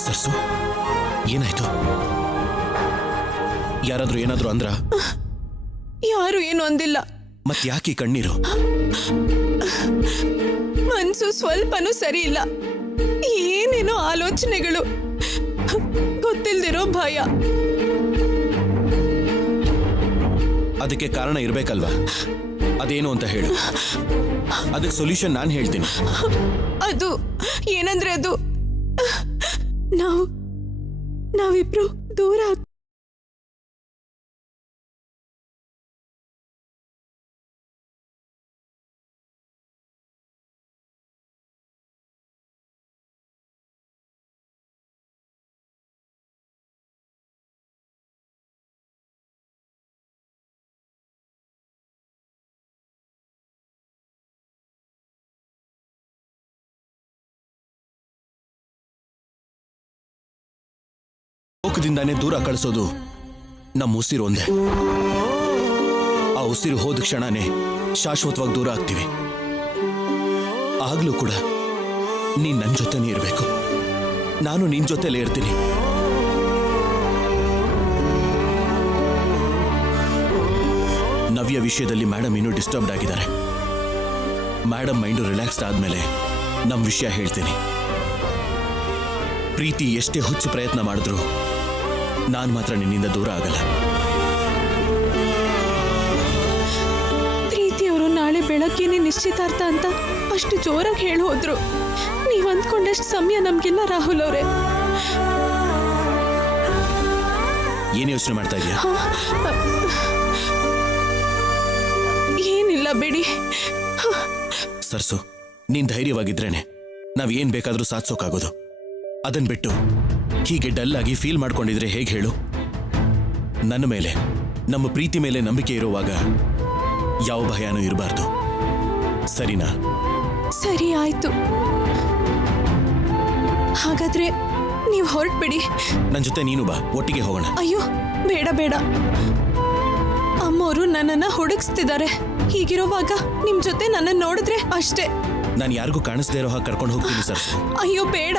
ಸರ್ಸು ಏನಾಯ್ತು? ಯಾರಾದ್ರೂ ಏನಾದ್ರೂ ಅಂದ್ರ? ಯಾರು ಏನು ಅಂದಿಲ್ಲ. ಮತ್ ಯಾಕೆ ಕಣ್ಣೀರು? ಮನ್ಸು ಸ್ವಲ್ಪನೂ ಸರಿ ಇಲ್ಲ. ಏನೇನೋ ಆಲೋಚನೆಗಳು, ಗೊತ್ತಿಲ್ದಿರೋ ಭಯ. ಅದಕ್ಕೆ ಕಾರಣ ಇರ್ಬೇಕಲ್ವಾ? ಅದೇನು ಅಂತ ಹೇಳು. ಅದಕ್ಕೆ ಸೊಲ್ಯೂಷನ್ ನಾನು ಹೇಳ್ತೀನಿ. ಅದು ಏನಂದ್ರೆ ಅದು ನಾವಿಬ್ರು ದೂರ ಲೋಕದಿಂದಾನೇ ದೂರ ಕಳಿಸೋದು ನಮ್ಮ ಉಸಿರು ಒಂದೇ. ಆ ಉಸಿರು ಹೋದ ಕ್ಷಣನೇ ಶಾಶ್ವತವಾಗಿ ದೂರ ಆಗ್ತೀವಿ. ಆಗ್ಲೂ ಕೂಡ ನೀನ್ ನನ್ನ ಜೊತೆನೇ ಇರಬೇಕು, ನಾನು ನಿನ್ ಜೊತೆಲೇ ಇರ್ತೀನಿ. ನವ್ಯ ವಿಷಯದಲ್ಲಿ ಮೇಡಮ್ ಇನ್ನೂ ಡಿಸ್ಟರ್ಬ್ಡ್ ಆಗಿದ್ದಾರೆ. ಮೇಡಮ್ ಮೈಂಡು ರಿಲ್ಯಾಕ್ಸ್ಡ್ ಆದ್ಮೇಲೆ ನಮ್ಮ ವಿಷಯ ಹೇಳ್ತೀನಿ. ಪ್ರೀತಿ ಎಷ್ಟೇ ಹುಚ್ಚು ಪ್ರಯತ್ನ ಮಾಡಿದ್ರು ನಾನು ಮಾತ್ರ ನಿನ್ನಿಂದ ದೂರ ಆಗಲ್ಲ. ಪ್ರೀತಿಯವರು ನಾಳೆ ಬೆಳಗ್ಗೆನೆ ನಿಶ್ಚಿತಾರ್ಥ ಅಂತ ಅಷ್ಟು ಜೋರಾಗಿ ಹೇಳಿ ಹೋದ್ರು. ನೀವ್ ಅಂದ್ಕೊಂಡಷ್ಟು ಸಮಯ ನಮ್ಗಿಲ್ಲ ರಾಹುಲ್ ಅವರೇ. ಏನ್ ಯೋಚನೆ ಮಾಡ್ತಾ ಇದೀಯಾ? ಏನಿಲ್ಲ ಬಿಡಿ. ಸರ್ಸು, ನೀನ್ ಧೈರ್ಯವಾಗಿದ್ರೇನೆ ನಾವ್ ಏನ್ ಬೇಕಾದ್ರೂ ಸಾಧಿಸೋಕಾಗೋದು. ಅದನ್ ಬಿಟ್ಟು ಹೀಗೆ ಡಲ್ ಆಗಿ ಫೀಲ್ ಮಾಡ್ಕೊಂಡಿದ್ರೆ ಹೇಗೆ ಹೇಳು? ನನ್ನ ಮೇಲೆ, ನಮ್ಮ ಪ್ರೀತಿ ಮೇಲೆ ನಂಬಿಕೆ ಇರುವಾಗ ಯಾವ ಭಯನೂ ಇರಬಾರ್ದು, ಸರಿನಾ? ಸರಿ ಆಯ್ತು. ಹಾಗಾದ್ರೆ ನೀವು ಹೊರಟ್ಬಿಡಿ. ನನ್ ಜೊತೆ ನೀನು ಬಾ, ಒಟ್ಟಿಗೆ ಹೋಗೋಣ. ಅಯ್ಯೋ ಬೇಡ ಬೇಡ, ಅಮ್ಮವರು ನನ್ನನ್ನ ಹುಡುಕ್ಸ್ತಿದ್ದಾರೆ. ಹೀಗಿರುವಾಗ ನಿಮ್ ಜೊತೆ ನನ್ನ ನೋಡಿದ್ರೆ ಅಷ್ಟೇ. ನಾನು ಯಾರಿಗೂ ಕಾಣಿಸ್ದೇ ಇರೋ ಹಾಗೆ ಕರ್ಕೊಂಡು ಹೋಗ್ತೀನಿ ಸರ್ಸು. ಅಯ್ಯೋ ಬೇಡ,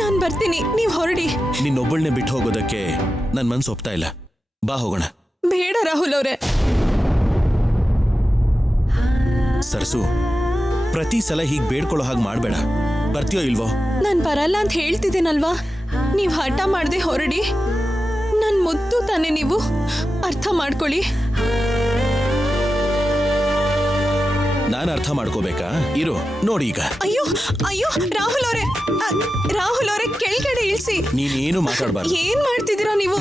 ನಾನ್ ಬರ್ತೀನಿ, ನೀವ್ ಹೊರಡಿ. ನಿನ್ನೊಬ್ಬಳನ್ನೇ ಬಿಟ್ಟು ಹೋಗೋದಕ್ಕೆ ನನ್ ಮನ್ಸು ಒಪ್ತಾ ಇಲ್ಲ. ಬಾ ಹೋಗೋಣ. ಬೇಡ ರಾಹುಲ್ ಅವರೇ. ಸರ್ಸು, ಪ್ರತಿ ಸಲ ಹೀಗೆ ಬೇಡ್ಕೊಳ್ಳೋ ಹಾಗೆ ಮಾಡ್ಬೇಡ. ಬರ್ತೀಯೋ ಇಲ್ವೋ? ನಾನ್ ಬರಲ್ಲ ಅಂತ ಹೇಳ್ತಿದ್ದೀನಲ್ವಾ, ನೀವ್ ಹಠ ಮಾಡದೆ ಹೊರಡಿ. ನನ್ ಮುದ್ದು ತಾನೆ, ನೀವು ಅರ್ಥ ಮಾಡ್ಕೊಳ್ಳಿ. ನಾನು ಅರ್ಥ ಮಾಡ್ಕೋಬೇಕಾ? ಇರು ನೋಡಿ ಈಗ. ಅಯ್ಯೋ ಅಯ್ಯೋ ರಾಹುಲ್ ಅವರೇ, ರಾಹುಲ್ ಅವರೇ ಕೆಳಗಡೆ ಇಳಿಸಿ. ನೀನೇನು ಮಾತಾಡಬಾರ್ದು. ಏನ್ ಮಾಡ್ತಿದ್ದೀರಾ ನೀವು?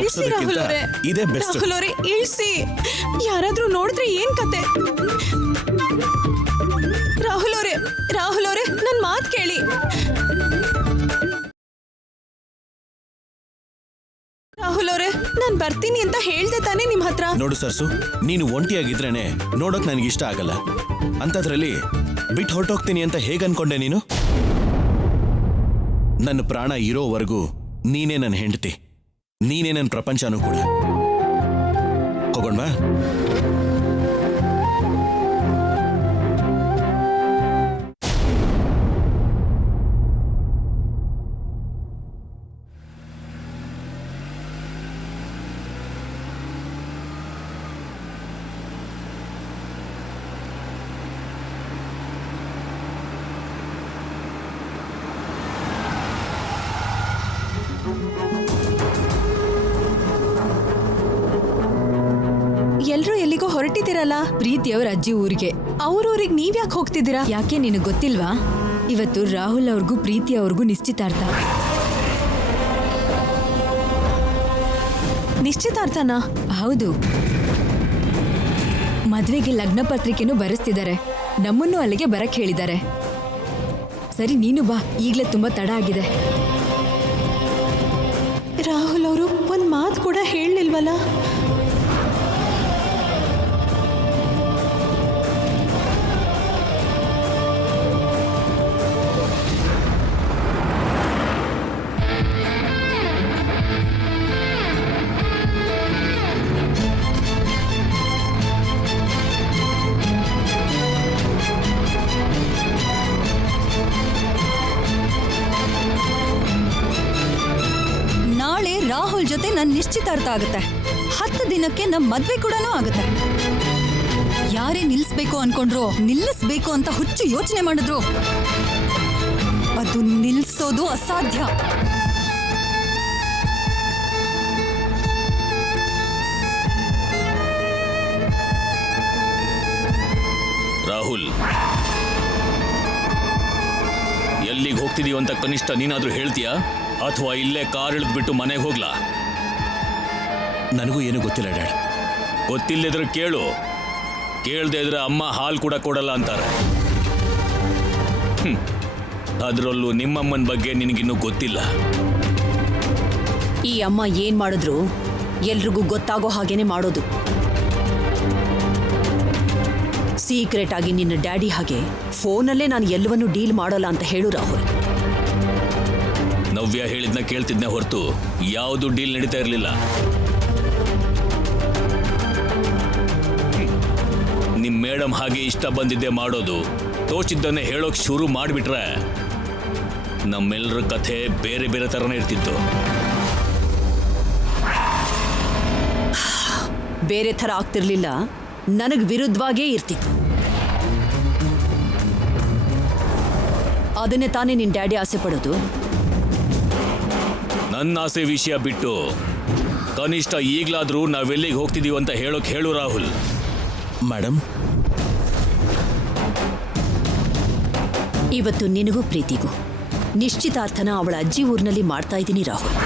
ಇಳಿಸಿ ರಾಹುಲ್ ಅವರೇ, ಇದೇ ಬೆಸ್ಟ್. ರಾಹುಲ್ ಅವರೇ ಇಳಿಸಿ. ಯಾರಾದ್ರೂ ನೋಡಿದ್ರೆ ಏನ್ ಕತೆ? ರಾಹುಲ್ ಅವರೇ, ರಾಹುಲ್ ಅವರೇ ನನ್ ಮಾತ್ ಕೇಳಿ. ರಾಹುಲ್ ಅವರೇ, ನಾನ್ ಬರ್ತೀನಿ ಅಂತ ಹೇಳ್ದೆ ತಾನೇ ನಿಮ್ ಹತ್ರ. ನೋಡು ಸರ್ಸು, ನೀನು ಒಂಟಿಯಾಗಿದ್ರೇನೆ ನೋಡೋಕ್ ನನಗೆ ಇಷ್ಟ ಆಗಲ್ಲ. ಅಂತದ್ರಲ್ಲಿ ಬಿಟ್ಟು ಹೊರಟೋಗ್ತೀನಿ ಅಂತ ಹೇಗೆ ಅನ್ಕೊಂಡೆ ನೀನು? ನನ್ನ ಪ್ರಾಣ ಇರೋವರೆಗೂ ನೀನೇ ನನ್ನ ಹೆಂಡತಿ, ನೀನೇ ನನ್ನ ಪ್ರಪಂಚನೂ ಕೂಡ. ಹೋಗೋಣವಾ? ಎಲ್ರೂ ಎಲ್ಲಿಗೋ ಹೊರಟಿದ್ದೀರಲ್ಲ? ಪ್ರೀತಿಯವ್ರ ಅಜ್ಜಿ ಊರಿಗೆ. ಅವ್ರ ಊರಿಗೆ ನೀವ್ ಯಾಕೆ ಹೋಗ್ತಿದ್ದೀರಾ? ಯಾಕೆ ನಿನಗೆ ಗೊತ್ತಿಲ್ವಾ? ಇವತ್ತು ರಾಹುಲ್ ಅವ್ರಿಗೂ ಪ್ರೀತಿ ಅವ್ರಿಗೂ ನಿಶ್ಚಿತಾರ್ಥ. ನಿಶ್ಚಿತಾರ್ಥನಾ? ಹೌದು. ಮದ್ವೆಗೆ ಲಗ್ನ ಪತ್ರಿಕೆನೂ ಬರೆಸ್ತಿದ್ದಾರೆ. ನಮ್ಮನ್ನು ಅಲ್ಲಿಗೆ ಬರಕ್ ಹೇಳಿದ್ದಾರೆ. ಸರಿ, ನೀನು ಬಾ, ಈಗ್ಲೇ ತುಂಬಾ ತಡ ಆಗಿದೆ. ರಾಹುಲ್ ಅವರು ಒಂದ್ ಮಾತು ಕೂಡ ಹೇಳಲಿಲ್ವಲ್ಲ. ನಾಳೆ ರಾಹುಲ್ ಜೊತೆ ನನ್ನ ನಿಶ್ಚಿತಾರ್ಥ ಆಗುತ್ತೆ. 10 ದಿನಕ್ಕೆ ನಮ್ಮ ಮದ್ವೆ ಕೂಡ ಆಗುತ್ತೆ. ಯಾರೇ ನಿಲ್ಲಿಸ್ಬೇಕು ಅನ್ಕೊಂಡ್ರು, ನಿಲ್ಲಿಸ್ಬೇಕು ಅಂತ ಹುಚ್ಚು ಯೋಚನೆ ಮಾಡಿದ್ರು, ಅದು ನಿಲ್ಸೋದು ಅಸಾಧ್ಯ. ರಾಹುಲ್, ಎಲ್ಲಿಗೆ ಹೋಗ್ತಿದೀವ ಅಂತ ಕನಿಷ್ಠ ನೀನಾದ್ರೂ ಹೇಳ್ತೀಯಾ, ಅಥವಾ ಇಲ್ಲೇ ಕಾರ್ ಇಳಿದ್ಬಿಟ್ಟು ಮನೆಗೆ ಹೋಗ್ಲಾ? ನನಗೂ ಏನೂ ಗೊತ್ತಿಲ್ಲ ಡ್ಯಾಡ್. ಗೊತ್ತಿಲ್ಲದ್ರೆ ಕೇಳು. ಕೇಳ್ದೆ ಇದ್ರೆ ಅಮ್ಮ ಹಾಲು ಕೂಡ ಕೊಡಲ್ಲ ಅಂತಾರೆ. ಅದರಲ್ಲೂ ನಿಮ್ಮಮ್ಮನ ಬಗ್ಗೆ ನಿನಗಿನ್ನೂ ಗೊತ್ತಿಲ್ಲ. ಈ ಅಮ್ಮ ಏನ್ ಮಾಡಿದ್ರು ಎಲ್ರಿಗೂ ಗೊತ್ತಾಗೋ ಹಾಗೇನೆ ಮಾಡೋದು. ಸೀಕ್ರೆಟ್ ಆಗಿ ನಿನ್ನ ಡ್ಯಾಡಿ ಹಾಗೆ ಫೋನಲ್ಲೇ ನಾನು ಎಲ್ಲವನ್ನೂ ಡೀಲ್ ಮಾಡೋಲ್ಲ ಅಂತ ಹೇಳು ರಾಹುಲ್. ನವ್ಯ ಹೇಳಿದ್ನ ಕೇಳ್ತಿದ್ನೆ ಹೊರತು ಯಾವುದು ಡೀಲ್ ನಡೀತಾ ಇರಲಿಲ್ಲ. ನಿಮ್ ಮೇಡಮ್ ಹಾಗೆ ಇಷ್ಟ ಬಂದಿದ್ದೆ ಮಾಡೋದು, ತೋಚಿದ್ದನ್ನೇ ಹೇಳೋಕ್ ಶುರು ಮಾಡಿಬಿಟ್ರೆ ನಮ್ಮೆಲ್ಲರ ಕಥೆ ಬೇರೆ ಬೇರೆ ಥರನೇ ಇರ್ತಿತ್ತು. ಬೇರೆ ಥರ ಆಗ್ತಿರ್ಲಿಲ್ಲ, ನನಗೆ ವಿರುದ್ಧವಾಗೇ ಇರ್ತಿತ್ತು. ಅದನ್ನೇ ತಾನೇ ನಿನ್ನ ಡ್ಯಾಡಿ ಆಸೆ ಪಡೋದು. ನನ್ನ ಆಸೆ ವಿಷಯ ಬಿಟ್ಟು ಕನಿಷ್ಠ ಈಗ್ಲಾದ್ರೂ ನಾವೆಲ್ಲಿಗೆ ಹೋಗ್ತಿದೀವಿ ಅಂತ ಹೇಳು ರಾಹುಲ್. ಮೇಡಮ್, ಇವತ್ತು ನಿನಗೂ ಪ್ರೀತಿಗೂ ನಿಶ್ಚಿತಾರ್ಥನ ಅವಳ ಅಜ್ಜಿ ಊರಿನಲ್ಲಿ ಮಾಡ್ತಾ ಇದ್ದೀನಿ ರಾಹುಲ್.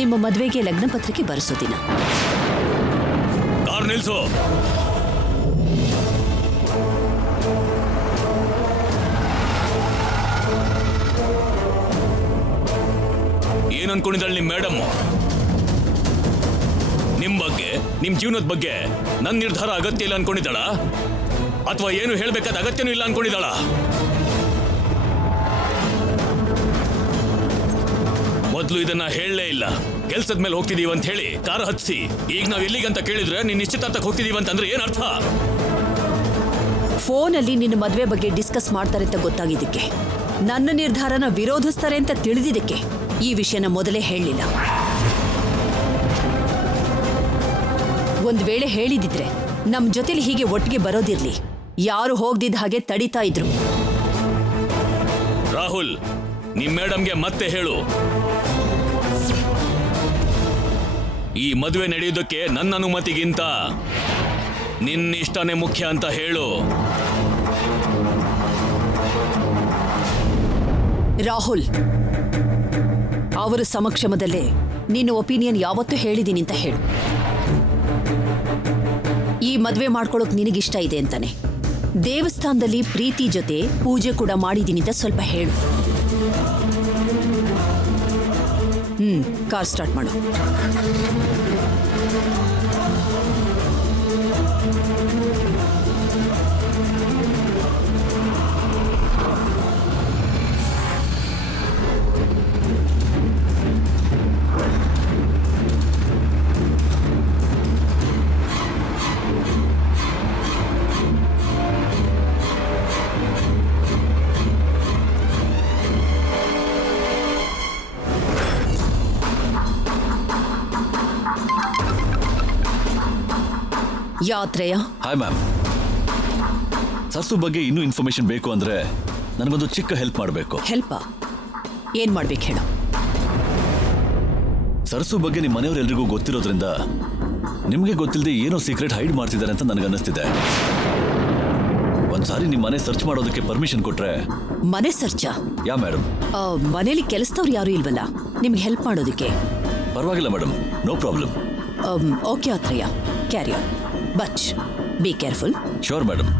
ನಿಮ್ಮ ಮದುವೆಗೆ ಲಗ್ನ ಪತ್ರಿಕೆ ಬರೆಸೋ ದಿನ. ಕಾರ್ ನಿಲ್ಸು. ಏನ್ ಅನ್ಕೊಂಡಿದ್ದಾಳೆ ನಿಮ್ ಮೇಡಮ್? ನಿಮ್ ಬಗ್ಗೆ, ನಿಮ್ ಜೀವನದ ಬಗ್ಗೆ ನನ್ನ ನಿರ್ಧಾರ ಅಗತ್ಯ ಇಲ್ಲ ಅನ್ಕೊಂಡಿದ್ದಾಳ, ಅಥವಾ ಏನು ಹೇಳ್ಬೇಕಾದ ಅಗತ್ಯನೂ ಇಲ್ಲ ಅನ್ಕೊಂಡಿದ್ದಾಳ? ಮೊದಲು ಇದನ್ನ ಹೇಳಲೇ ಇಲ್ಲ. ಕೆಲ್ಸದ ಮೇಲೆ ಹೋಗ್ತಿದೀವಿ ಅಂತ ಹೇಳಿ ಕಾರ್ ಹತ್ಸಿ ಈಗ ನಾವ್ ಎಲ್ಲಿಗಂತ ಕೇಳಿದ್ರೆ ನೀನ್ ನಿಶ್ಚಿತಾರ್ಥಕ್ಕೆ ಹೋಗ್ತಿದೀವಿ ಅಂತಂದ್ರೆ ಏನ್ ಅರ್ಥ? ಫೋನಲ್ಲಿ ನಿನ್ನ ಮದುವೆ ಬಗ್ಗೆ ಡಿಸ್ಕಸ್ ಮಾಡ್ತಾರೆ ಅಂತ ಗೊತ್ತಾಗಿದ್ದಕ್ಕೆ, ನನ್ನ ನಿರ್ಧಾರನ ವಿರೋಧಿಸ್ತಾರೆ ಅಂತ ತಿಳಿದಿದ್ದಕ್ಕೆ ಈ ವಿಷಯನ ಮೊದಲೇ ಹೇಳಲಿಲ್ಲ. ಒಂದ್ ವೇಳೆ ಹೇಳಿದಿದ್ರೆ ನಮ್ ಜೊತೆಲಿ ಹೀಗೆ ಒಟ್ಟಿಗೆ ಬರೋದಿರ್ಲಿ, ಯಾರು ಹೋಗ್ದಿದ್ದ ಹಾಗೆ ತಡೀತಾ ಇದ್ರು. ರಾಹುಲ್, ನಿಮ್ ಮೇಡಮ್ಗೆ ಮತ್ತೆ ಹೇಳು, ಈ ಮದುವೆ ನಡೆಯೋದಕ್ಕೆ ನನ್ನ ಅನುಮತಿಗಿಂತ ನಿನ್ನಿಷ್ಟನೇ ಮುಖ್ಯ ಅಂತ ಹೇಳು. ರಾಹುಲ್, ಅವರ ಸಮಕ್ಷಮದಲ್ಲೇ ನಿನ್ನ ಒಪಿನಿಯನ್ ಯಾವತ್ತೂ ಹೇಳಿದ್ದೀನಿ ಅಂತ ಹೇಳು. ಈ ಮದುವೆ ಮಾಡ್ಕೊಳ್ಳೋಕ್ ನಿನಗಿಷ್ಟ ಇದೆ ಅಂತಾನೆ. ದೇವಸ್ಥಾನದಲ್ಲಿ ಪ್ರೀತಿ ಜೊತೆ ಪೂಜೆ ಕೂಡ ಮಾಡಿದ್ದೀನಿ ಅಂತ ಸ್ವಲ್ಪ ಹೇಳು. ಕಾರ್ ಸ್ಟಾರ್ಟ್ ಮಾಡು. ಯಾತ್ರೆಯ ಹಾಯ್ ಮ್ಯಾಮ್. ಸರ್ಸು ಬಗ್ಗೆ ಇನ್ನೂ ಇನ್ಫಾರ್ಮೇಶನ್ ಬೇಕು ಅಂದ್ರೆ ನನಗೊಂದು ಚಿಕ್ಕ ಹೆಲ್ಪ್ ಮಾಡಬೇಕು. ಹೆಲ್ಪಾ? ಏನ್ ಮಾಡ್ಬೇಕು ಹೇಳು. ಸರ್ಸು ಬಗ್ಗೆ ನಿಮ್ಮ ಮನೆಯವರೆಲ್ರಿಗೂ ಗೊತ್ತಿರೋದ್ರಿಂದ ನಿಮ್ಗೆ ಗೊತ್ತಿಲ್ಲದೆ ಏನೋ ಸೀಕ್ರೆಟ್ ಹೈಡ್ ಮಾಡ್ತಿದ್ದಾರೆ ಅಂತ ನನಗನ್ನಿಸ್ತಿದೆ. ಒಂದ್ಸಾರಿ ನಿಮ್ಮ ಮನೆ ಸರ್ಚ್ ಮಾಡೋದಕ್ಕೆ ಪರ್ಮಿಷನ್ ಕೊಟ್ರೆ. ಮನೆ ಸರ್ಚಾ? ಯಾ ಮೇಡಮ್. ಮನೇಲಿ ಕೆಲಸದವ್ರು ಯಾರು ಇಲ್ವಲ್ಲ ನಿಮ್ಗೆ ಹೆಲ್ಪ್ ಮಾಡೋದಕ್ಕೆ? ಪರವಾಗಿಲ್ಲ madam, no problem. Okay Atrayya, carry on, but be careful. Sure madam.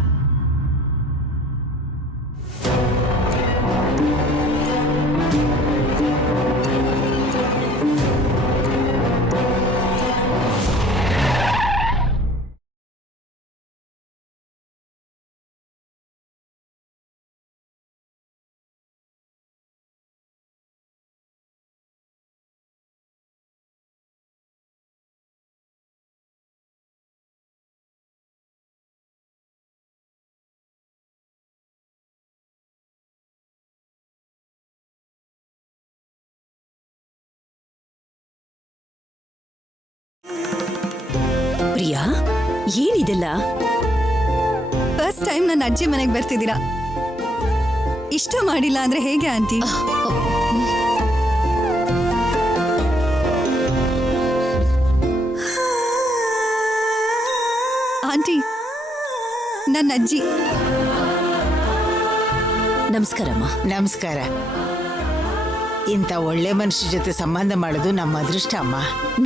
Priya, ಏನಿದೆಲ್ಲ? ಫಸ್ಟ್ ಟೈಮ್ ನನ್ನ ಅಜ್ಜಿ ಮನೆಗೆ ಬರ್ತಿದ್ದೀರಾ. ಇಷ್ಟ ಮಾಡಿಲ್ಲ ಅಂದ್ರೆ ಹೇಗೆ ಆಂಟಿ? ಆಂಟಿ, ನನ್ನ ಅಜ್ಜಿ. ನಮಸ್ಕಾರಮ್ಮ. ನಮಸ್ಕಾರ. ಇಂಥ ಒಳ್ಳೆ ಮನುಷ್ಯ ಜೊತೆ ಸಂಬಂಧ ಮಾಡೋದು ನಮ್ಮ ಅದೃಷ್ಟ ಅಮ್ಮ.